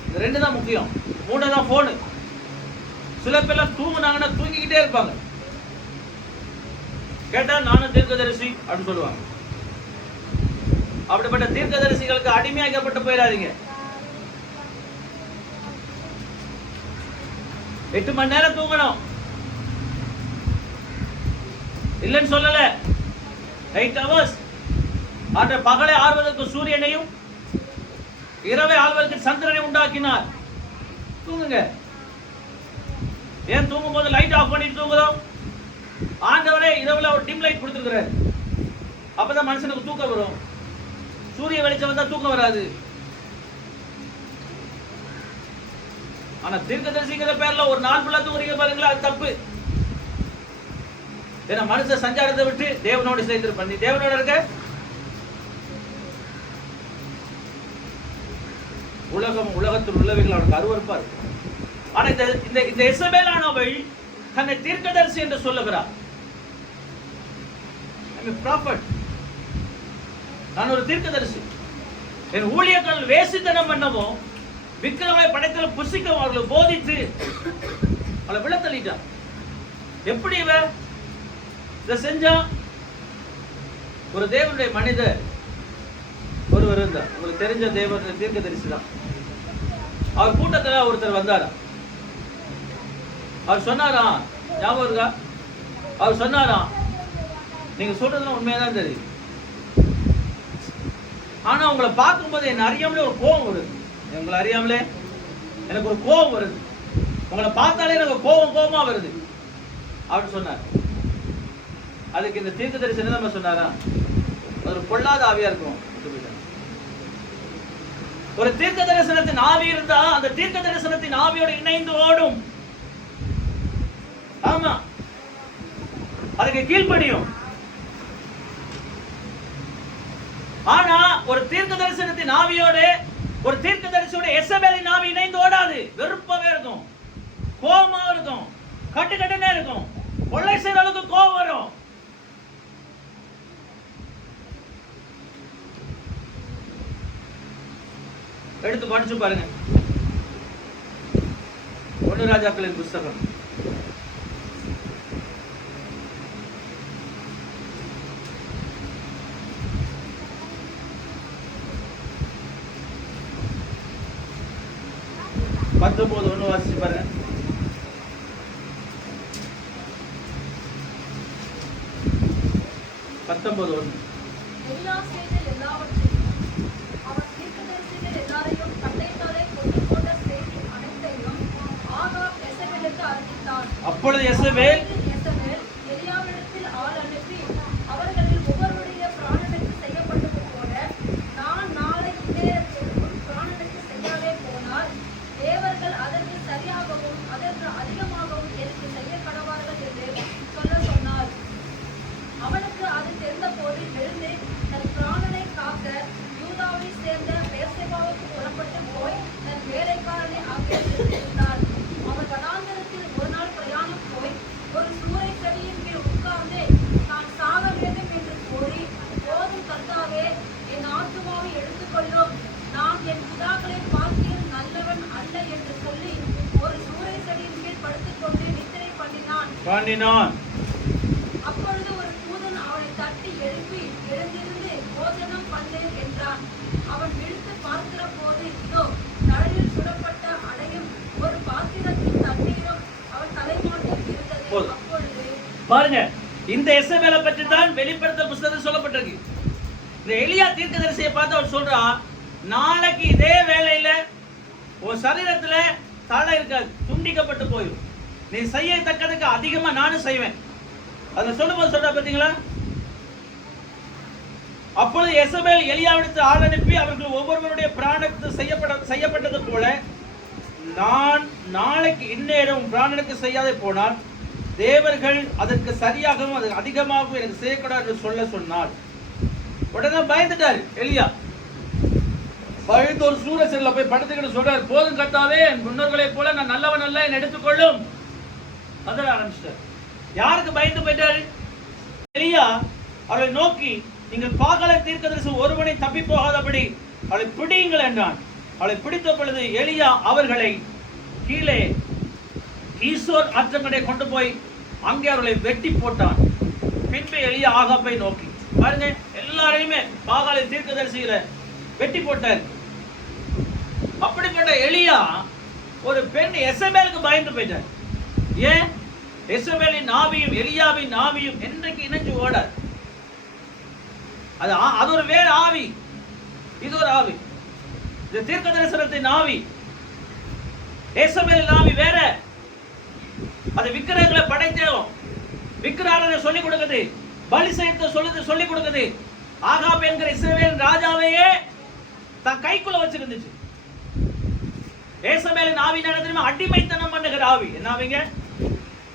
இந்த ரெண்டு தான் முக்கியம். மூணாவது போனு. சில பேர் தூங்குனாங்கன்னா தூங்கிக்கிட்டே இருப்பாங்க. கேட்டா நானும் தீர்க்கதரிசி அப்படின்னு சொல்லுவாங்க. அப்படிப்பட்ட தீர்க்கதரிசிகளுக்கு அடிமையாக்கப்பட்டு போயிடாதீங்க. 8 மணி நேரம் தூங்கணும் இல்லைன்னு சொல்லல. 8 hours. ஆற்ற பகலை ஆள்வதற்கு சூரியனையும் இரவை ஆள்வதற்கு சந்திரனை உண்டாக்கினார். தூங்குங்க. ஏன் தூங்கும் போது லைட் ஆஃப் பண்ணிட்டு தூங்குறோம்? ஆண்டவரே இரவுல ஒரு டிம் லைட் கொடுத்துருக்கிறார், அப்பதான் மனுஷனுக்கு தூக்கம் வரும். சூரிய வெளிச்சம் வந்தா தூக்கம் வராது. ஆனா தீர்க்கதரிசிங்கிற பேர்ல ஒரு நாள் ஃபுல்லா தூங்குறீங்க பாருங்களா, அது தப்பு. ஏன்னா மனுஷ சஞ்சாரத்தை விட்டு தேவனோடு சேர்த்து பண்ணி தேவனோட இருக்க உலகத்தில் உள்ளவைகள் அவனுக்கு அருவருப்பா இருக்கு. ஆனா இந்த இசபேலானவள் தன்னை தீர்க்கதரிசி என்று சொல்லுகிறார். நான் ஒரு தீர்க்கதரிசி. என் ஊழியர்கள் வேசித்தனம் பண்ணவும் விக்கிரமை படைத்தல புசிக்கவும் அவர்களை போதித்து அவளை விழத்தள்ளிட்டான். எப்படி இதை செஞ்சா? ஒரு தேவனுடைய மனிதர் ஒருவர் இருந்தார், உங்களுக்கு தெரிஞ்ச தேவனுடைய தீர்க்கதரிசி தான். அவர் கூட்டத்தில் ஒருத்தர் வந்தாரா. அவர் சொன்னாராம், ஞாபகம் இருக்கா? அவர் சொன்னாராம், நீங்க சொல்றதுலாம் உண்மையாதான் தெரியும், ஆனா உங்களை பார்க்கும்போது என்ன அறியாமலே ஒரு கோபம் வருது. உங்களை அறியாமலே எனக்கு ஒரு கோபம் வருது. உங்களை பார்த்தாலே எனக்கு கோபமா வருது அப்படின்னு சொன்னார். அதுக்கு இந்த தீர்க்கதரிசி என்ன நம்ம சொன்னாரா? ஒரு பொல்லாத ஆவியா இருக்கும். ஒரு தீர்க்க தரிசனத்தின் ஆவி இருந்தா அந்த தீர்க்க தரிசனத்தின் ஆவியோடு இணைந்து ஓடும். ஆமா, அதுக்கு கீழ்ப்படியும். ஆனா ஒரு தீர்க்க தரிசனத்தின் ஆவியோடு ஒரு தீர்க்க தரிசியோட எசபேலின் ஆவி இணைந்து ஓடாது. வெறுப்பாவே இருக்கும், கோபமா இருக்கும், கட்டுக்கட்டுனே இருக்கும், கொள்ளை செய்யற அளவுக்கு கோபம் வரும். எடுத்து படிச்சு பாருங்க. 1 ராஜாக்களின் புஸ்தகம் 19:1 வாசிச்சு பாருங்க. 19:1. அப்பொழுது எசபேல் எலியாவிடத்தில் ஆள் அனுப்பி அவர்களில் ஒவ்வொருடைய பிராணனுக்கு செய்யப்பட்டது போல நான் நாளை இந்நேரத்தில் உன் பிராணனுக்கு செய்யாதே போனால் தேவர்கள் அதற்கு சரியாகவும் அதற்கு அதிகமாகவும் எனக்கு செய்ய கடவார்கள் என்று சொல்ல சொன்னார். அவனுக்கு அது தெரிந்த போது எழுந்து தன் பிராணனை காக்க யூதாவை சேர்ந்த பெர்சேபாவுக்கு புறப்பட்டு போய் தன் வேலைக்காரனை அங்கே இருந்தார். அவன் வனாந்தரத்தில் ஒரு நாள் பிரயாணம் போய் ஒரு சூறை செடியின் கீழ் உட்கார்ந்து நான் சாக வேண்டும் என்று கூறி, போதும் கர்த்தாவே, என் ஆத்துமாவை எடுத்துக்கொள்ளும், நான் என் பிதாக்களை பார்க்கிலும் நல்லவன் அல்ல என்று சொல்லி ஒரு சூறை செடியின் கீழ் படுத்துக்கொண்டு நித்திரை பண்ணினான். அப்பொழுது ஒரு தூதன் அவனை தட்டி எழுப்பி, எழுந்திருந்து போஜனம் பண்ணு என்றான். அவன் விழித்து பார்க்கிற போது இதோ தழலில் சுடப்பட்ட அடையும் ஒரு பாத்திரத்தின் தண்ணீரும் அவன் தலைமாட்டில் இருந்தது. அப்பொழுது பாருங்க, இந்த எசபேலை பற்றி தான் வெளிப்படுத்தல் புத்தகத்தில் சொல்லப்பட்டிருக்கு. இந்த எலியா தீர்க்கதரிசியை பார்த்து அவர் சொல்றா, நாளைக்கு இதே வேளையில உன் சரீரத்துல தலை இருக்காது, துண்டிக்கப்பட்டு போயிடும். நீ செய்யத்தக்கதுக்கு அதிகமா நானும் செய்வேன். அதை சொல்லும்போது சொல்ற பாத்தீங்களா? அப்பொழுது எசபேல் எலியாவிடத்தில் ஆள் அனுப்பி அவர்கள் ஒவ்வொருவருடைய பிராணத்து செய்யப்பட்டது போல நான் நாளைக்கு இந்நேரம் பிராணனுக்கு செய்யாதே போனால் தேவர்கள் அதற்கு சரியாகவும் அது அதிகமாகவும் எனக்கு செய்யக்கூடாது என்று சொல்ல சொன்னார். உடனே பயந்துட்டாரு எலியா. பயந்து ஒரு சூரசெல்ல போய் படுத்துக்கிட்டு சொல்றாரு, போதும் கர்த்தாவே, என் முன்னோர்களை போல நான் நல்லவன் அல்ல, என்னை எடுத்துக்கொள்ளும். அதர ஆரம்பிச்சிட்டார். யாருக்கு பயந்து போயிட்டாரு? எலியா அவரை நோக்கி, நீங்கள் பாகாலை தீர்க்கதரிசி ஒருவனை தப்பி போகாதபடி அவளை பிடியுங்கள் என்றான். அவளை பிடித்த பொழுது எலியா அவர்களை கீழே ஈசோர் ஆற்றங்கரை கொண்டு போய் அங்கே அவர்களை வெட்டி போட்டான். பின்பு எலியா ஆகாப்பை நோக்கி, பாருங்க, எல்லாரையுமே பாகாலை தீர்க்கதரிசிகளை வெட்டி போட்டார். அப்படிப்பட்ட எலியா ஒரு பெண் எசபேலுக்கு பயந்து போயிட்டார். ஏன்? எசபேலின் ஆவியும் எலியாவின் ஆவியும் என்றைக்கு இணைஞ்சு ஓடார். அது ஒரு வேற ஆவி, இது ஒரு ஆவி. இந்த தீர்க்க தரிசனத்தின் ஆவி, எசபேலின் ஆவி வேற. அது விக்கிரகங்களை படைத்தேவும் விக்கிரகங்களை சொல்லிக் கொடுக்குது, பலி செய்யத்தை சொல்லிக் கொடுக்குது. ஆகாப் என்கிற இஸ்ரவேலின் ராஜாவையே தன் கைக்குள்ள வச்சிருந்துச்சு. எசபேலின் ஆவி என்ன? அடிமைத்தனம் பண்ணுகிற ஆவி. என்ன ஆவிங்க?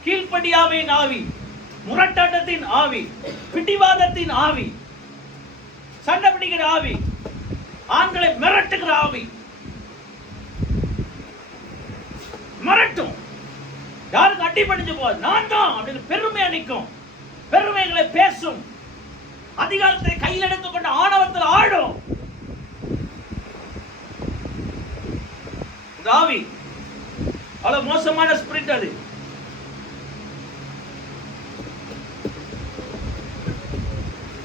கீழ்ப்படியாமையின் ஆவி, முரட்டாட்டத்தின் ஆவி, பிடிவாதத்தின் ஆவி, சண்டை பிடிக்கிற ஆவி, ஆண்களை மிரட்டுகிற ஆவி. மிரட்டும். யாருக்கு அடிபணிஞ்சு போகுது, நான் தான் அப்படின்னு பெருமை அணிக்கும், பெருமைகளை பேசும், அதிகாரத்தை கையில் எடுத்துக்கொண்டு ஆணவத்தில் ஆடும். ஆவி அவ்வளவு மோசமான ஸ்பிரிட். அது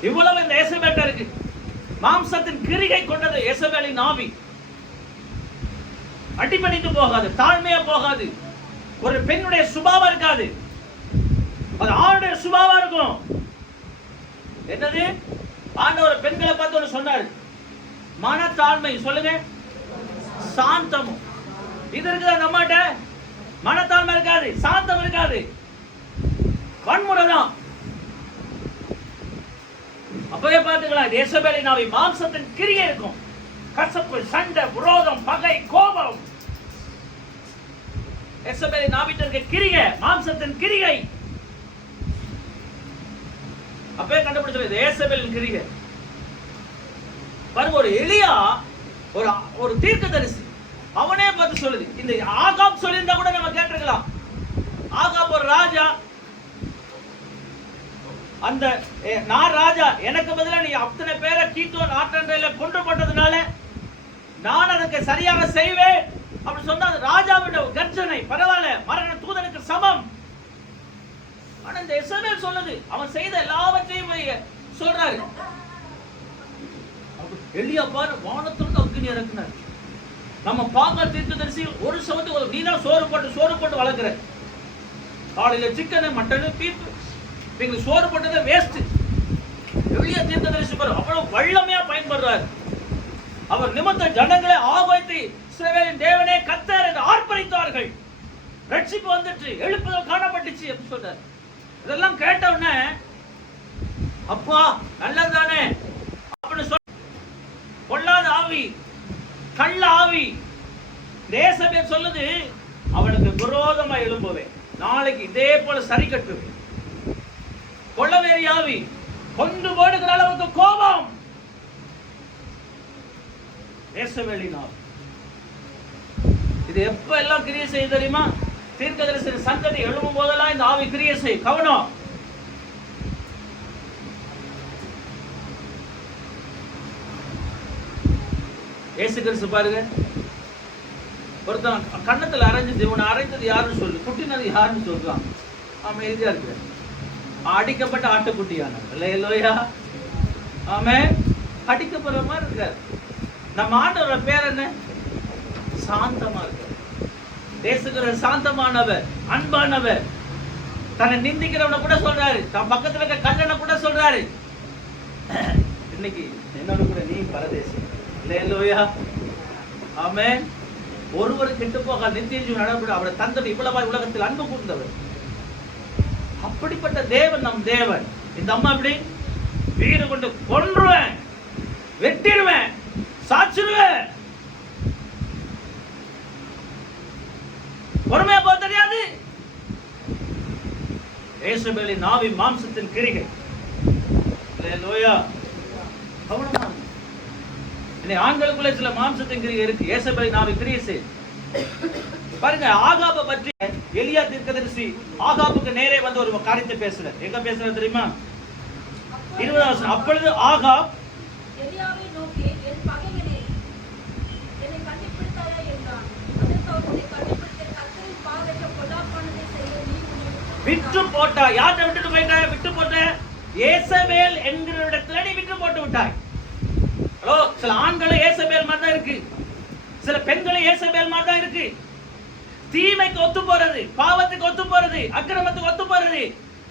இவ்வளவு இந்த எசபேல் இருக்கு. மாம்சத்தின் கிரிகை கொண்டது எசபேலின் ஆவி. அடிபணிந்து போகாது, தாழ்மையா போகாது, ஒரு பெண்ணுடைய சுபாவம் இருக்காது, அது ஆணுடைய சுபாவம் இருக்கும். என்னது? ஆண்டவர் பெண்களை பார்த்து ஒன்று சொன்னார், மனத்தாழ்மை. சொல்லுங்க, சாந்தமும். இது இருக்குதா நம்மகிட்ட? மனத்தாழ்மை இருக்காது, சாந்தம் இருக்காது, வன்முறை தான். அப்பவே பார்த்துக்கலாம், எசபேலின் ஆவி மாம்சத்தின் கிரியை இருக்கும். கசப்பு, சண்டை, விரோதம், பகை, கோபம். எசபேலின் ஆவிட்ட இருக்க கிரியை, மாம்சத்தின் கிரியை. அப்பவே கண்டுபிடிச்சது எசபேலின் கிரியை. பாருங்க, ஒரு எலியா ஒரு தீர்க்கதரிசி, அவனே பார்த்து சொல்லுது. இந்த ஆகாப் சொல்லியிருந்தா கூட நம்ம கேட்டிருக்கலாம். ஆகாப் ஒரு ராஜா, அந்த நான் ராஜா, எனக்கு பதிலாக நீ அத்தனை பேரை கீத்தோன் ஆற்றண்டையில கொண்டு போட்டதுனால நான் அதுக்கு சரியாக செய்வேன் அப்படி சொன்னா ராஜாவோட கர்ஜனை பரவாயில்ல, மரண தூதனுக்கு சமம். ஆனா இந்த எசபேல் சொல்லுது, அவன் செய்த எல்லாவற்றையும் சொல்றாரு. எலியா பாரு, வானத்திலிருந்து அக்னி இறக்குனார். நம்ம பாகால் தீர்க்கதரிசி ஒரு சவத்துக்கு நீதான் சோறு போட்டு வளர்க்குற. காலையில சிக்கனு, மட்டனு, பீஃப், எங்களுக்கு சோறு போட்டதை வேஸ்ட். எளிய தீர்க்கதரிசி பாரு, அவ்வளவு வல்லமையா பயன்படுறாரு. அவர் நிமித்த ஜனங்களை ஆபத்து இஸ்ரவேலின் தேவனே கர்த்தர் என்று ஆர்ப்பரித்தார்கள். ரட்சிப்பு வந்துட்டு, எழுப்புதல் காணப்பட்டுச்சு அப்படி சொல்றாரு. இதெல்லாம் கேட்ட உடனே அப்பா நல்லதுதானே அப்படின்னு சொல்ல, பொல்லாத ஆவி, கள்ள ஆவி தேசமே சொல்லுது, அவனுக்கு விரோதமா எழும்புவேன், நாளைக்கு இதே போல சரி கட்டுவேன். கொள்ளவேறி ஆவி, கொண்டு போடுகிற அளவுக்கு கோபம். எசபேலின் ஆவி. இது எப்ப எல்லாம் கிரியை செய்ய தெரியுமா? தீர்க்கதரிசி சந்ததி எழும்பும் போதெல்லாம் இந்த ஆவி கிரியை செய்யும். கவனம். இயேசு கிறிஸ்து பாருங்க, ஒருத்தன் கண்ணத்துல அரைஞ்சது, இவனை அரைந்தது யாருன்னு சொல்லு, குட்டினது யாருன்னு சொல்றான். அமைதியா இருக்கு. அடிக்கப்பட்ட ஆட்டுக்குட்டியான இல்லையா? ஆமே, அடிக்கப்படுற மாதிரி இருக்காரு. நம்ம ஆண்டவரோட பேர் என்ன? சாந்தமா இருக்க. தேசுகிற சாந்தமானவர், அன்பானவர். தன்னை நிந்திக்கிறவனை கூட சொல்றாரு, தன் பக்கத்துல இருக்க கண்ணனை கூட சொல்றாரு, இன்னைக்கு என்னோட கூட நீ பரதேசி இல்லையா? ஆமே. ஒருவர் கெட்டு போக நித்திய ஜீவன் நடப்பட அவரை தந்தன் இவ்வளவாய் உலகத்தில் அன்பு கூர்ந்தவர். அப்படிப்பட்ட தேவன் நம் தேவன். இந்த அம்மா இப்படி வீடு கொண்டு கொன்றுவேன் வெட்டிடுவேன், சாச்சிடுவேன். பொறுமையா போக தெரியாது. ஏசபேலின் நாவி மாம்சத்தின் கிரிகை. அல்லேலூயா. கவனமா இருக்கு. ஆண்களுக்குள்ள சில மாம்சத்தின் கிரிகை இருக்கு. ஏசபேலின் நாவி கிரியை செய்யும். பாருங்க, ஆகாபை பற்றி எலியா தீர்க்கதரிசி ஆகாபுக்கு நேரே வந்து ஒரு காரியத்தை பேசுறார். எங்க பேசுறாரு தெரியுமா? 20 வசனம். அப்பொழுது ஆகாப் எலியாவை நோக்கி, என் பகைவனே, என்னை கண்டுபிடித்தாயா என்றான். அதற்கு அவர், உன்னை கண்டுபிடித்த கர்த்தரின் பார்வைக்கு பொல்லாப்பானதை செய்ய நீ உன்னை விட்டு போட்டா. யார்கிட்ட விட்டுட்டு போயிட்டாய்? விட்டு போட்ட ஏசபேல் என்கிற இடத்துல நீ விட்டு போட்டு விட்டாய். ஹலோ, சில ஆண்களும் ஏசபேல் மாதிரி தான் இருக்கு, சில பெண்களும் ஏசபேல் மாதிரி தான் இருக்கு. தீமைக்கு ஒத்து போறது, பாவத்துக்கு ஒத்து போறது, அக்கிரமத்துக்கு ஒத்து போறது.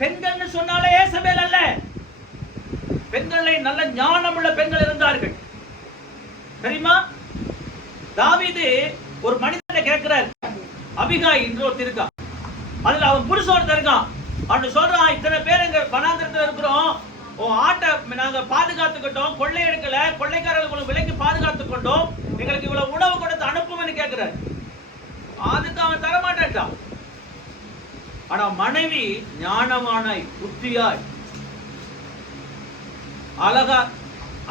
பெண்கள்னு சொன்னாலே ஏசபேல் அல்ல. பெண்களை நல்ல ஞானமுள்ள பெண்கள் இருந்தார்கள் தெரியுமா? தாவீது ஒரு மனிதனை கேட்கிறார். அபிகாய் என்று ஒருத்தர் இருக்கா, அதுல அவன் புருஷன் ஒருத்தர் இருக்கான். அவன் சொல்றான், இத்தனை பேர் எங்க வனாந்திரத்துல இருக்கிறோம், உன் ஆட்டை நாங்க பாதுகாத்துக்கிட்டோம், கொள்ளை எடுக்கல, கொள்ளைக்காரர்களுக்கு விலைக்கு பாதுகாத்து கொண்டோம், எங்களுக்கு இவ்வளவு உணவு கொடுத்து அனுப்பும்னு கேட்கிறார். அதுக்கு அவன் தரமாட்டான். ஆனா மனைவி ஞானமானாய், புத்தியாய், அழகா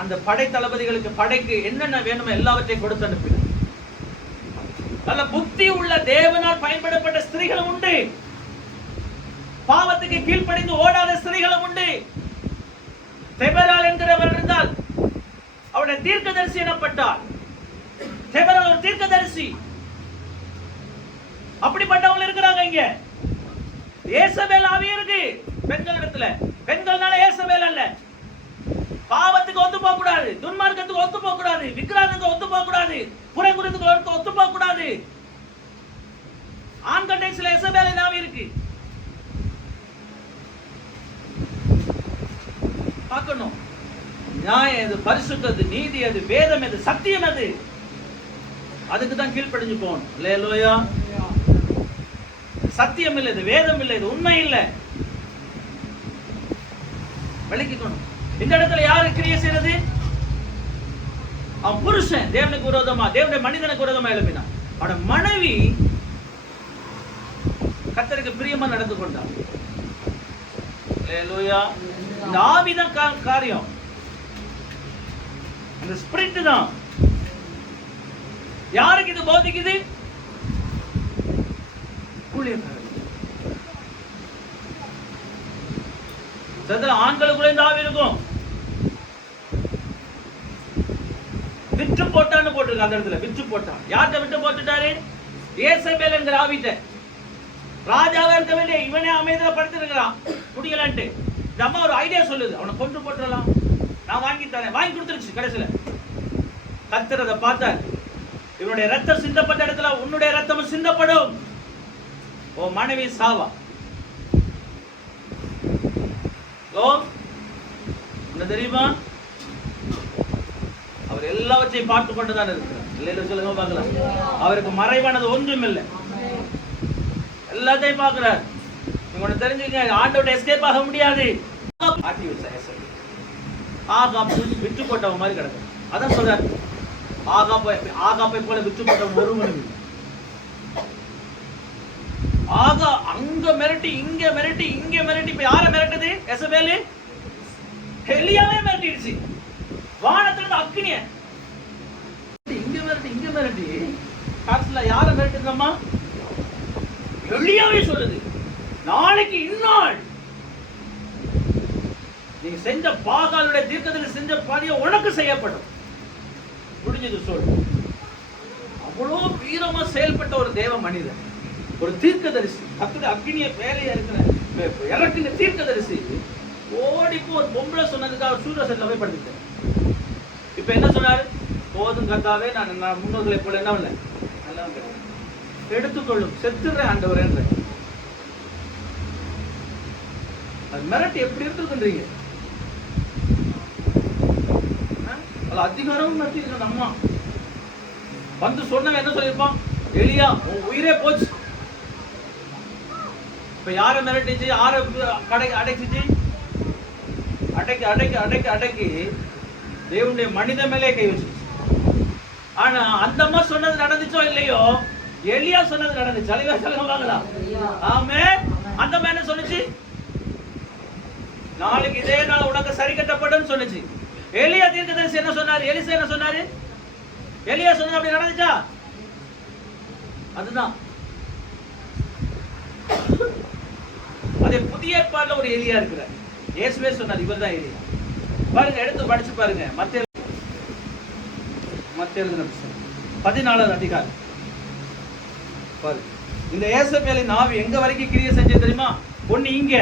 அந்த படை தளபதிகளுக்கு படைக்கு என்னென்ன வேணுமோ எல்லாவற்றையும் கொடுத்து அனுப்பினார். நல்ல புத்தி உள்ள தேவனால் பயன்படப்பட்ட ஸ்திரீகளும் உண்டு, பாவத்துக்கு கீழ்ப்படிந்து ஓடாத ஸ்திரீகளும் உண்டு. தெபரால் என்கிறவர் இருந்தால் அவருடைய தீர்க்கதரிசி எனப்பட்டார். தெபரால் ஒரு தீர்க்கதரிசி. அப்படிப்பட்டவங்க இருக்கிறாங்க இங்க. ஏசபேல் ஆவி இருக்கு பெண்களிடத்துல. பெண்கள்னால ஏசபேல் அல்ல. பாவத்துக்கு ஒத்து போக கூடாது, துன்மார்க்கத்துக்கு ஒத்து போக கூடாது, விக்கிரகத்துக்கு ஒத்து போக கூடாது, புறங்குறதுக்கு ஒத்து போக கூடாது. ஆண்கண்டை சில ஏசபேலின் ஆவி இருக்கு. பார்க்கணும், நியாயம் எது, பரிசுத்தது, நீதி எது, வேதம் எது, சத்தியம் எது, அதுக்கு தான் கீழ்ப்படிஞ்சு போகணும். அல்லேலூயா. சத்தியம் இல்லை, இது வேதம் இல்லை, இது உண்மை இல்லை, விளக்கிக்கணும். இந்த இடத்துல யாரு கிரியை செய்யறது? அவன் புருஷன் தேவனுக்கு விரோதமா, தேவனுடைய மனிதனுக்கு விரோதமா எழுப்பினான். அவனோட மனைவி கர்த்தருக்கு பிரியமா நடந்து கொண்டான். அல்லேலூயா. இந்த ஆவிதான் காரியம், அந்த ஸ்பிரிட் தான். யாருக்கு இது போதிக்குது? ஆண்களுக்குள்ள இந்த ஆவி இருக்கும். விற்று போட்டான்னு போட்டிருக்கு அந்த இடத்துல. விற்று போட்டான். யார்கிட்ட விட்டு போட்டுட்டாரு? ஏசபேல் என்கிற ஆவிட்ட. ராஜாவா இருக்க வேண்டிய இவனே அமைதியில படுத்திருக்கிறான் முடியலான்ட்டு. இந்த அம்மா ஒரு ஐடியா சொல்லுது, அவனை கொண்டு போட்டுடலாம், நான் வாங்கி தரேன். வாங்கி கொடுத்துருச்சு. கடைசியில கர்த்தர் அதை பார்த்தார். இவனுடைய ரத்தம் சிந்தப்பட்ட இடத்துல உன்னுடைய ரத்தமும் சிந்தப்படும். ஓ மனைவி சாவா. என்ன தெரியுமா? அவர் எல்லாவற்றையும் பார்த்து கொண்டுதான் இருக்கிறார். இல்லையில சொல்லுங்க பார்க்கலாம். அவருக்கு மறைவானது ஒன்றும் இல்லை, எல்லாத்தையும் பார்க்கிறார். நீங்க தெரிஞ்சுங்க, ஆண்டோட எஸ்கேப் ஆக முடியாது. ஆகாப் விட்டு போட்டவன் மாதிரி கிடக்கு. அதான் சொல்றாரு, ஆகாப்பை போல விட்டு போட்டவன் ஒருவனும் இல்லை. ஆகா அங்க மிரட்டி, இங்க மிரட்டி, இங்க மிரட்டி. இப்ப யார மிரட்டுது? எசபேலு எலியாவே மிரட்டிடுச்சு. வானத்துல இருந்து அக்கினிய இங்க மிரட்டி, இங்க மிரட்டி. காசுல யார மிரட்டுதம்மா? எலியாவே சொல்லுது, நாளைக்கு இந்நாள் நீங்க செஞ்ச பாகாலுடைய தீர்க்கதரிசி செஞ்ச பாதியம் உனக்கு செய்யப்படும். முடிஞ்சது சொல். அவ்வளவு வீரமா செயல்பட்ட ஒரு தேவ மனிதன், ஒரு தீர்க்கதரிசி, கர்த்தருடைய அக்கினிய வேலையா இருக்கிற இறக்குங்க தீர்க்கதரிசி ஓடிப்போ ஒரு பொம்பளை சொன்னதுக்காக சூரியசத்துல போய் படுத்துட்டேன். இப்ப என்ன சொன்னாரு? போதும் கர்த்தாவே, நான் முன்னோர்களை போல என்ன இல்லை, நல்லா எடுத்துக்கொள்ளும், செத்துறேன் ஆண்டவரே. அது மிரட்டி எப்படி இருக்குன்றீங்க? அதிகாரம் நடத்திருக்க அம்மா வந்து சொன்னவன் என்ன சொல்லியிருப்பான்? எலியா உன் உயிரே போச்சு. இப்ப யார மிரட்டிச்சு, யார அடைச்சிச்சு? அடக்கி அடக்கி அடக்கி அடக்கி தேவனுடைய மனித மேலே கை வச்சிருச்சு. ஆனா அந்த அம்மா சொன்னது நடந்துச்சோ இல்லையோ, எலியா சொன்னது நடந்துச்சு. அலைவா சொல்லுவாங்களா? ஆமென். அந்த அம்மா என்ன சொன்னுச்சு? நாளைக்கு இதே நாள் உனக்கு சரி கட்டப்படும் சொன்னுச்சு. எலியா தீர்க்கதரிசி என்ன சொன்னாரு? எலிசா என்ன சொன்னாரு? எலியா சொன்னது அப்படி நடந்துச்சா? அதுதான் அதே புதிய ஏற்பாடுல ஒரு எலியா இருக்கிறார். இயேசுவே சொன்னார் இவர்தான் எலியா. பாருங்க, எடுத்து படிச்சு பாருங்க. மத்தேயு 14வது அதிகாரம் பாருங்க. இந்த இயேசுவேலின் ஆவி எங்க வரைக்கும் கிரியை செஞ்சது தெரியுமா? ஒண்ணு இங்க,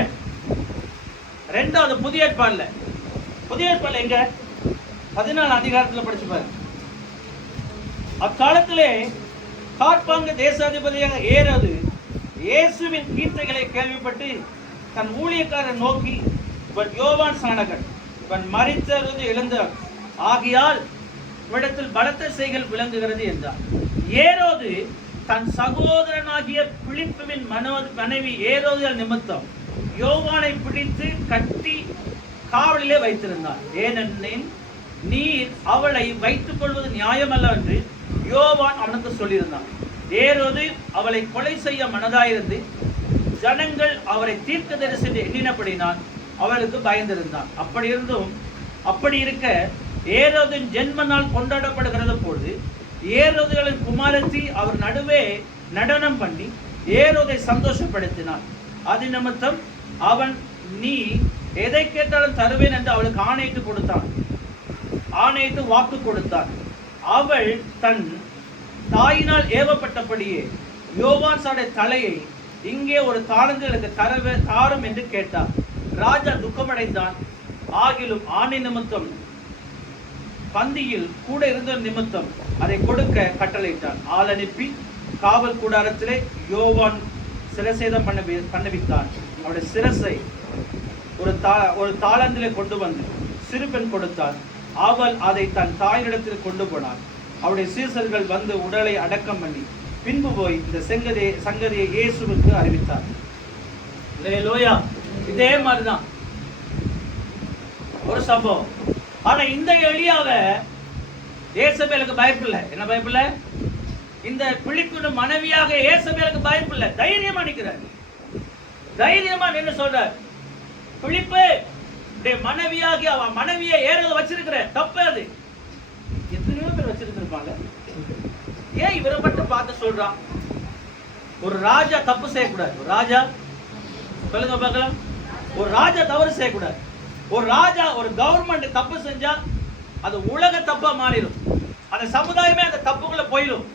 ரெண்டாவது புதிய ஏற்பாடுல. புதிய ஏற்பாடுல எங்க? 14 அதிகாரத்துல படிச்சு பாருங்க. அக்காலத்திலே காட்பாங்க தேசாதிபதியாக ஏரோது இயேசுவின் கீர்த்தைகளை கேள்விப்பட்டு தன் ஊழியக்காரன் நோக்கி, இவன் யோவான் ஸ்நானகன், இவன் மரித்தெழுந்து எழுந்தார், ஆகியால் இவ்விடத்தில் பலத்த செய்கள் விளங்குகிறது என்றார். ஏரோது தன் சகோதரனாகிய பிலிப்புவின் மனைவி ஏரோதியல் நிமித்தம் யோவானை பிடித்து கட்டி காவலிலே வைத்திருந்தார். ஏனெனில் நீர் அவளை வைத்துக் கொள்வது நியாயமல்ல என்று யோவான் அவனுக்கு சொல்லியிருந்தான். ஏரோது அவளை கொலை செய்ய மனதாயிருந்து ஜனங்கள் அவரை தீர்க்கதரிசி என்று எண்ணினபடினால் அவளுக்கு பயந்திருந்தான். அப்படி இருக்க ஏரோதின் ஜென்ம நாள் கொண்டாடப்படுகிறது பொழுது ஏரோதுகளின் குமாரத்தி அவர் நடுவே நடனம் பண்ணி ஏரோதை சந்தோஷப்படுத்தினார். அது நிமித்தம் அவன் நீ எதை கேட்டாலும் தருவேன் என்று அவளுக்கு ஆணையிட்டு கொடுத்தான். ஆணையிட்டு வாக்கு கொடுத்தான். அவள் தன் தாயினால் ஏவப்பட்டபடியே யோவான் சாடை தலையை இங்கே ஒரு தாளந்து எனக்கு தாரும் என்று கேட்டார். ராஜா துக்கமடைந்தான். ஆகிலும் ஆணை நிமித்தம் பந்தியில் கூட இருந்த நிமித்தம் அதை கொடுக்க கட்டளையிட்டான். ஆள் அனுப்பி காவல் கூடாரத்திலே யோவான் சிரசேதம் பண்ணுவித்தான். அவருடைய சிரசை ஒரு தாளந்திலே கொண்டு வந்து சிறுபெண் கொடுத்தார். அவள் அதை தன் தாயினிடத்தில் கொண்டு போனாள். அவருடைய சீசர்கள் வந்து உடலை அடக்கம் பண்ணி பின்பு போய் இந்த சங்கதியை இயேசுவுக்கு அறிவித்தார். அல்லேலூயா. இதே மாதிரிதான் ஒரு சம்பவம். ஆனா இந்த எலியாவை ஏசபேலுக்கு பயப்பில்லை. என்ன பயப்பில்லை? இந்த பிலிப்பு மனைவியாக ஏசபேலுக்கு பயப்பில்லை. தைரியமா நிற்கிறார். தைரியமா நின்று சொல்றார், பிலிப்பு மனைவியாகி அவன் மனைவியை ஏறது வச்சிருக்கிற தப்பு. அது எத்தனையோ பேர் வச்சிருப்பாங்க. ஏன் இவரை மட்டும் பார்த்து சொல்றான்? ஒரு ராஜா தப்பு செய்யக்கூடாது. ஒரு ராஜா, சொல்லுங்க பார்க்கலாம், ஒரு ராஜா தவறு செய்யக்கூடாது. ஒரு ராஜா, ஒரு கவர்மெண்ட் தப்பு செஞ்சா அது உலக தப்பா மாறிடும். அந்த சமுதாயமே அந்த தப்புக்குள்ள போயிடும்.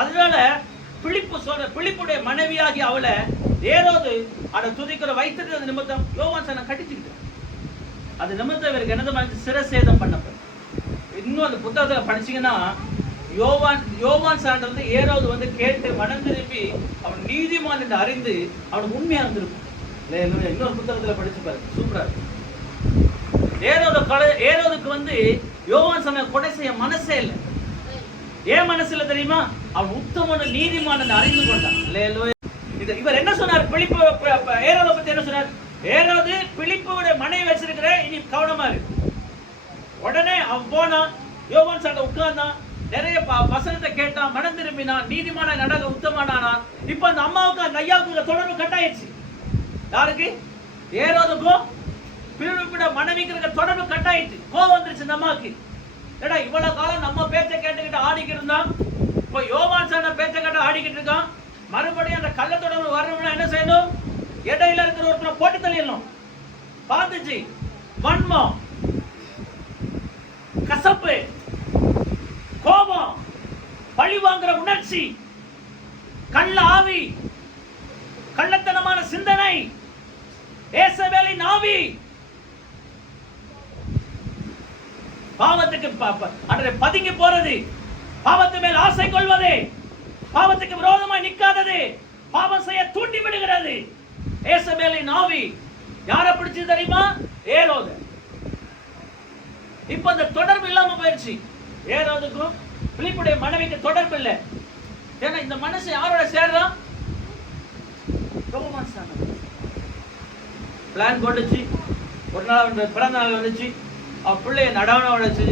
அதனால பிலிப்பு சொல்ற, பிலிப்புடைய மனைவியாகி அவளை ஏரோது அதை துதிக்கிற வைத்திருக்கிறது நிமித்தம் யோவான் சானை கட்டிச்சுக்கிட்டு அது நிமித்தம் இவருக்கு என்னது சிரசேதம் பண்ணப்படும். இன்னும் அந்த புத்தகத்துல படிச்சீங்கன்னா யோவான் சாண்டை வந்து ஏரோது வந்து கேட்டு மனம் திரும்பி அவன் நீதிமான் என்று அறிந்து அவனுக்கு உண்மையா இருந்திருக்கும். இன்னொரு புத்தகத்துல படிச்சு பாரு, சூப்பரா இருக்கு. ஏரோதுக்கு வந்து யோவான் சானை கொலை செய்ய மனசே இல்லை. ஏன் மனசு இல்லை தெரியுமா? அவன் உத்தமன நீதிமான் என்று அறிந்து கொண்டான். இவர் என்ன சொன்னார்? பிலிப்பு ஏரோதை பத்தி என்ன சொன்னார்? ஏரோது பிலிப்புடைய மனைவி வச்சிருக்கிற, இனி கவனமா இருக்கு. உடனே அவன் போனான், யோவான் சாண்டை உட்கார்ந்தான், நிறைய வசனத்தை கேட்டான், மனம் திரும்பினான், நீதிமான நடக்க உத்தமானான். இப்ப அந்த அம்மாவுக்கு அந்த ஐயாவுக்கு தொடர்பு கட்டாயிடுச்சு. யாருக்கு? ஏரோதுக்கும் பிலிப்புடைய மனைவிக்கு தொடர்பு கட்டாயிடுச்சு. கோவம் வந்துருச்சு இந்த அம்மாவுக்கு. ஏடா இவ்வளவு காலம் நம்ம பேச்சை கேட்டுக்கிட்டு ஆடிக்கிட்டு இருந்தான், இப்ப யோவான் சாண்டை பேச்சை கேட்டு ஆடிக்கிட்டு இருக்கான். மறுபடியும் அந்த கள்ள தொடர்பு வரணும்னா என்ன செய்யணும்? இடையில இருக்கிற ஒருத்தரை போட்டு தள்ளிடணும். பார்த்துச்சு வன்மம், கசப்பு, கோபம், பழி வாங்குற உணர்ச்சி, கள்ள ஆவி, கள்ளத்தனமான சிந்தனை, ஏசபேலின் ஆவி, பாவத்துக்கு பதுங்கி போறது, பாவத்து மேல் ஆசை கொள்வது, பாவத்துக்கு விரோதமாய் நிற்காதது, பாவம் செய்ய தூண்டி விடுகிறது. ஏசபேலின் ஆவி யாரை பிடிச்சது தெரியுமா? ஏரோது. இப்ப அந்த தொடர்பு இல்லாம போயிடுச்சு. ஏரோதுக்கும் பிலிப்புடைய மனைவிக்கு தொடர்பு இல்லை. ஏன்னா இந்த மனசு யாரோட சேர்றான்? பிளான் போட்டுச்சு. ஒரு நாள் பிறந்த நாள் வந்துச்சு, அவ பிள்ளைய நடவன உடைச்சு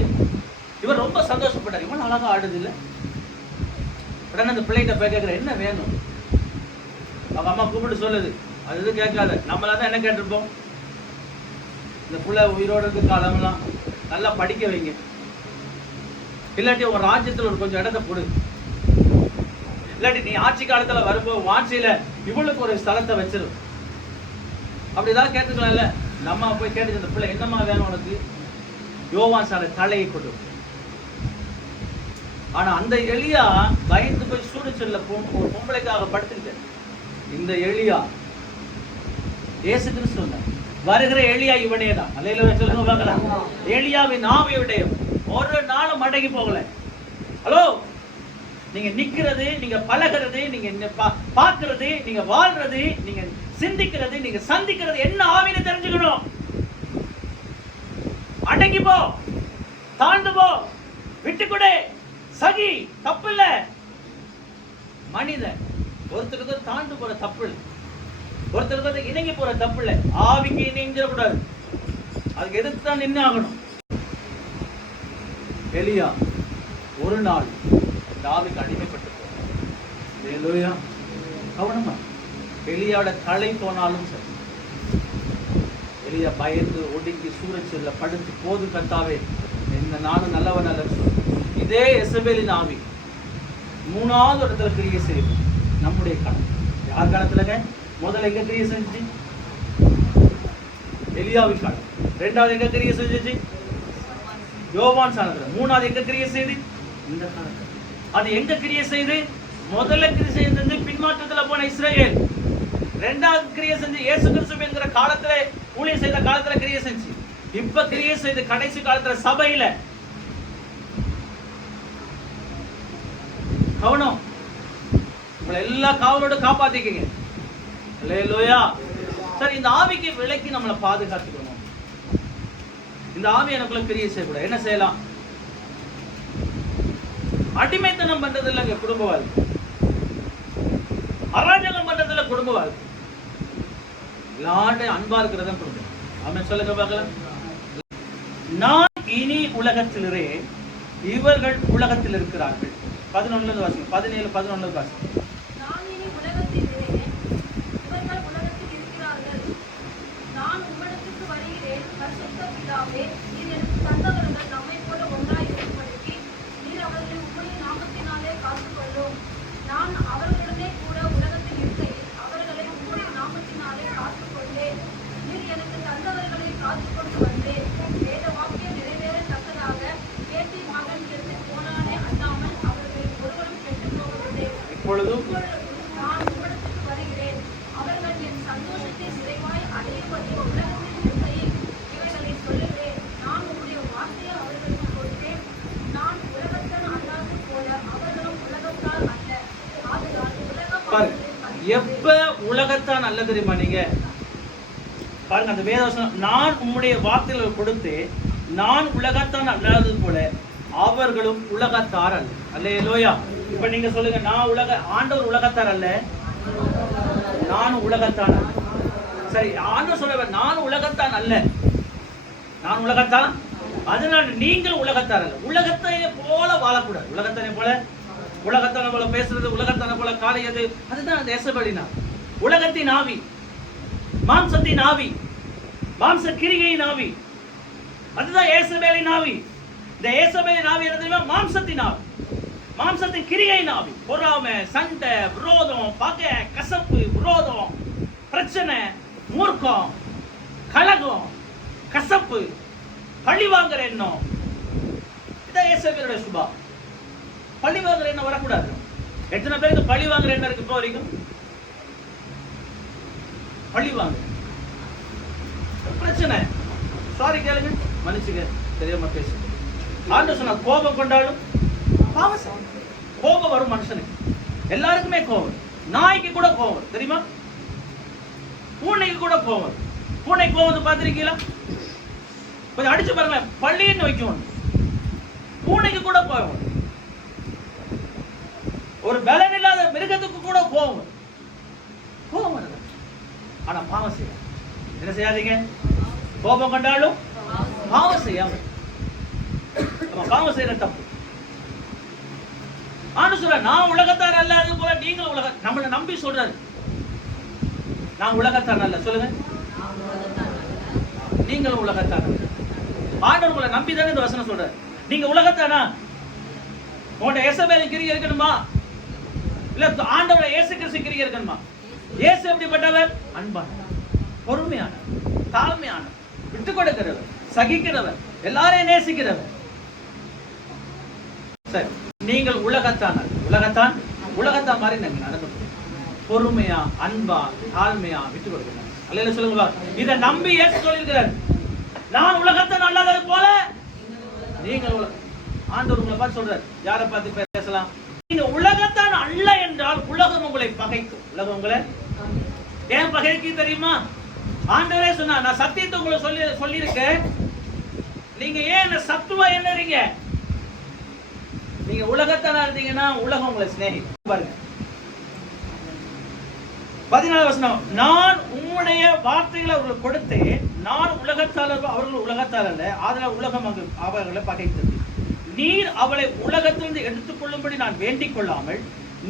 இவர் ரொம்ப சந்தோஷப்பட்டார். இவன் அழகா ஆடுது இல்ல. உடனே அந்த பிள்ளைகிட்ட போய் கேட்கிற, என்ன வேணும்? அவங்க அம்மா கூப்பிட்டு சொல்லுது, அது இது கேட்காத. நம்மளா தான் என்ன கேட்டிருப்போம், இந்த புள்ள உயிரோடு இருக்கு காலம்லாம் நல்லா படிக்க வைங்க, இல்லாட்டி உங்க ராஜ்யத்தில் ஒரு கொஞ்சம் இடத்த கொடு, இல்லாட்டி நீ ஆட்சி காலத்துல வரும்போது ஆட்சியில இவளுக்கு ஒரு ஸ்தலத்தை வச்சிரு. அப்படிதான் கேட்டுக்கலாம்ல. நம்ம போய் கேட்டு, இந்த பிள்ளை என்னமா வேணும் உனக்கு? யோவான் சார தலையை கொடு. ஆனா அந்த எலியா பயந்து போய் சூடுச்சல்ல ஒரு பொம்பளைக்காக படுத்துக்கிட்டு, இந்த எலியா இயேசு கிறிஸ்து சொன்னார், வருகிற எலியா இவனே தான். அல்லேலூயா சொல்லுங்க பார்க்கலாம். எலியாவின் ஆவியுடைய ஒரு நாளும் அடங்கி போகல. ஹலோ, நீங்க நிக்கிறது, நீங்க பழகிறது, நீங்க பார்க்கிறது, நீங்க வாழ்றது, நீங்க சிந்திக்கிறது, நீங்க சந்திக்கிறது என்ன ஆவின்னு தெரிஞ்சுக்கணும். அடங்கி போ, தாழ்ந்து போ, விட்டுக்கொடு, சகி, தப்பு இல்ல. மனிதன் ஒருத்தருக்கு தாழ்ந்து போற தப்பு இல்லை, ஒருத்தருக்கு இணங்கி போற தப்பு இல்லை. ஆவிக்கு இணைஞ்சிடக்கூடாது, அதுக்கு எதிர்த்து தான் நின்று ஆகணும். எலியா ஒரு நாள் இந்த ஆவிக்கு அடிமைப்பட்டு போனார். கவனமா, எலியாவோட தலை போனாலும் சரி, எலியா பயந்து ஒடுங்கி சூரச்சல்ல படுத்து, போது கர்த்தாவே இந்த நானும் நல்லவன் அல்ல சொல்லு. இதே எசபேலின் ஆவி மூணாவது இடத்துல கிரியை செய்யும். நம்முடைய காலம் யார் காலத்துலங்க? முதல்ல எங்க கிரியை செஞ்சுச்சு? எலியாவின் காலம். ரெண்டாவது எங்க கிரியை செஞ்சுச்சு? யோவான் சாணத்துல. மூணாவது எங்க கிரியை செய்து? இந்த காலத்துல. அது எங்க கிரியை செய்து? முதல்ல கிரியை செய்து பின்மாற்றத்துல போன இஸ்ரேல். ரெண்டாவது கிரியை செஞ்சு இயேசு கிறிஸ்து என்கிற காலத்துல, ஊழியம் செய்த காலத்துல கிரியை செஞ்சு. இப்ப கிரியை செய்து கடைசி காலத்துல சபையில. கவனம், உங்களை எல்லா காவலோட காப்பாத்திக்கங்க. அல்லேலூயா. சரி, இந்த ஆவிக்கு விலக்கி நம்மளை பாதுகாத்துக்கணும். இந்த ஆவி எனக்குள்ள கிரியை செய்யக்கூடாது. என்ன செய்யலாம்? அடிமைத்தனம் பண்றது இல்லைங்க குடும்ப வாழ்க்கை, அராஜகம் பண்றதுல குடும்ப வாழ்க்கை. எல்லாட்டையும் அன்பா இருக்கிறதா குடும்பம். ஆமென் சொல்லுங்க பார்க்கலாம். நான் இனி உலகத்திலே, இவர்கள் உலகத்தில் இருக்கிறார்கள். 11 வாசிங்க. 17 11 வாசிங்க. நான் இனி உலகத்திலே, இவர்கள் உலகத்தில் இருக்கிறார்கள். நான் உம்மிடத்துக்கு வருகிறேன். பரிசுத்த பிதாவே, நீர் எனக்கு தந்தவர்கள் நம்மைப் போல ஒன்றாய் இருக்கும்படிக்கு நீர் அவர்களை உம்முடைய நாமத்தினாலே காத்துக்கொள்ளும். நான் அவர்களுடனே கூட உலகத்தில் இருக்கையில் அவர்களை உம்முடைய நாமத்தினாலே காத்துக்கொண்டேன். நீர் எனக்கு தந்தவர்களை காத்துக்கொண்டு வந்தேன். வேத வாக்கியம் நிறைவேறத்தக்கதாக கேட்டின் மகன் இருந்து போனானே அல்லாமல் அவர்களில் ஒருவரும் கெட்டுப் போவதில்லை. இப்பொழுதும் நான் உம்மிடத்துக்கு வருகிறேன். அவர்கள் என் சந்தோஷத்தை நிறைவாய் அடையும்படி உலகத்தில் இருக்கையில் இவைகளை சொல்லுவேன். நான் உம்முடைய வார்த்தையை அவர்களுக்கு கொடுத்தேன். நான் உலகத்தான் அல்லாது போல அவர்களும் உலகத்தால் அல்ல. ஆதலால் பாருங்க, எப்ப உலகத்தான் அல்ல தெரியுமா? நீங்க பாருங்க, அந்த வேதவசனம், நான் உம்முடைய வார்த்தைகளை கொடுத்து நான் உலகத்தான் அல்லாதது போல அவர்களும் உலகத்தார் அல்ல. அல்லேலூயா. இப்ப நீங்க சொல்லுங்க, நான் ஆண்டவர் உலகத்தார் அல்ல, நானும் உலகத்தான் அல்ல. சரி, ஆண்டவர் சொல்ல, நான் உலகத்தான் அல்ல, நான் உலகத்தான், அதனால நீங்கள் உலகத்தார் அல்ல. உலகத்தை போல வாழக்கூடாது. உலகத்தானே போல, உலகத்தான போல பேசுறது, உலகத்தான போல காலையது, அதுதான் அந்த எசபேலின் ஆவி. உலகத்தின் ஆவி, மாம்சத்தின் ஆவி, மாம்ச கிரிகையின் ஆவி, அதுதான் எசபேலின் ஆவி. இந்த எசபேலின் ஆவி என்ன தெரியுமா? மாம்சத்தின் ஆவி, மாம்சத்தின் கிரிகையின் ஆவி. பொறாமை, சண்டை, விரோதம், பகை, கசப்பு, விரோதம், பிரச்சனை, மூர்க்கம், கலகம், கசப்பு, பழி வாங்குற எண்ணம். இதான் எசபேலுடைய சுபாவம். பழி வாங்குற எண்ணம் வரக்கூடாது. எத்தனை பேருக்கு பழி வாங்குற எண்ணம் இருக்கு இப்போ வரைக்கும்? பழி வாங்க பிரச்சனை, சாரி கேளுங்க, மன்னிச்சுங்க, தெரியாம பேசு. ஆண்டு சொன்னா கோபம் கொண்டாலும் பாவம். கோபம் வரும் மனுஷனுக்கு, எல்லாருக்குமே கோபம். நாய்க்கு கூட கோபம் தெரியுமா? பூனைக்கு கூட கோபம். பூனை கோபம் பார்த்திருக்கீங்களா? கொஞ்சம் அடிச்சு பாருங்க, பள்ளின்னு வைக்கும். பூனைக்கு கூட கோபம். ஒரு பலன் இல்லாத மிருகத்துக்கு கூட கோபம். கோபம் ஆனா பாவம் செய்ய என்ன செய்யாதீங்க. கோபம் கொண்டாலும் பாவம் செய்யாம. பாவம் செய்யற தப்பு. ஆண்டு சொல்ற நான் உலகத்தார் அல்ல, அது போல நீங்கள் உலக, நம்மளை நம்பி சொல்றாரு நான் உலகத்தார் அல்ல. சொல்லுங்க, நீங்கள் உலகத்தார். ஆண்டவர் உங்களை நம்பி தானே இந்த வசனம் சொல்றாரு. நீங்க உலகத்தானா? உங்களோட எசபேல் கிரியை இருக்கணுமா? இல்ல ஆண்டவர் இயேசு கிறிஸ்து கிரியை இருக்கணுமா? இயேசு எப்படிப்பட்டவர்? அன்பானவர், பொறுமையானவர், தாழ்மையானவர், விட்டு கொடுக்கிறவர், சகிக்கிறவர், எல்லாரையும் நேசிக்கிறவர். சரி, நீங்கள் உலகத்தானார். உலகத்தான் மாதிரி நாங்க நடந்து பொறுமையா, அன்பா, தாழ்மையா, விட்டு கொடுக்கிறார். அல்லேலூயா சொல்லுங்க. இதை நம்பி இயேசு சொல்லியிருக்கிறார், நான் உலகத்தான் அல்லாதது போல நீங்கள் ஆண்டவர் உங்களை பார்த்து சொல்றார். யாரை பார்த்து பேசலாம்? நீங்க உலகத்தான் அல்ல என்றால் உலகம் உங்களை பகைக்கும். உலகம் உங்களை ஏன் பகைக்கு தெரியுமா? ஆண்டவரே சொன்னா, நான் சத்தியத்தை உங்களை சொல்லியிருக்கேன், நீங்க ஏன் சத்துவா என்னறீங்க? நீங்க உலகத்தானா இருந்தீங்கன்னா உலகம் உங்களை சிநேகிக்கும். பாருங்க 14 வசனம், நான் உம்முடைய வார்த்தைகளை அவர்களுக்கு கொடுத்தேன், நான் உலகத்தாளர், அவர்கள் உலகத்தால் அல்ல, ஆதலால் உலகம் அவர்களை பகைத்தது. நீர் அவளை உலகத்திலிருந்து எடுத்துக்கொள்ளும்படி நான் வேண்டிக் கொள்ளாமல்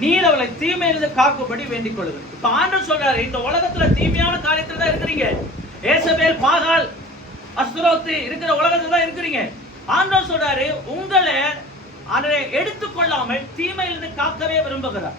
நீர் அவளை தீமையிலிருந்து காக்கும்படி வேண்டிக் கொள்ளுங்கள். இப்ப ஆண்டவர் சொல்றாரு, இந்த உலகத்துல தீமையான காரியத்துல தான் இருக்கிறீங்க. ஏசபேல், பாகால், அஸ்தரோத்து இருக்கிற உலகத்துல தான் இருக்கிறீங்க. ஆண்டவர் சொல்றாரு, உங்களை அதை எடுத்துக்கொள்ளாமல் தீமையிலிருந்து காக்கவே விரும்புகிறார்.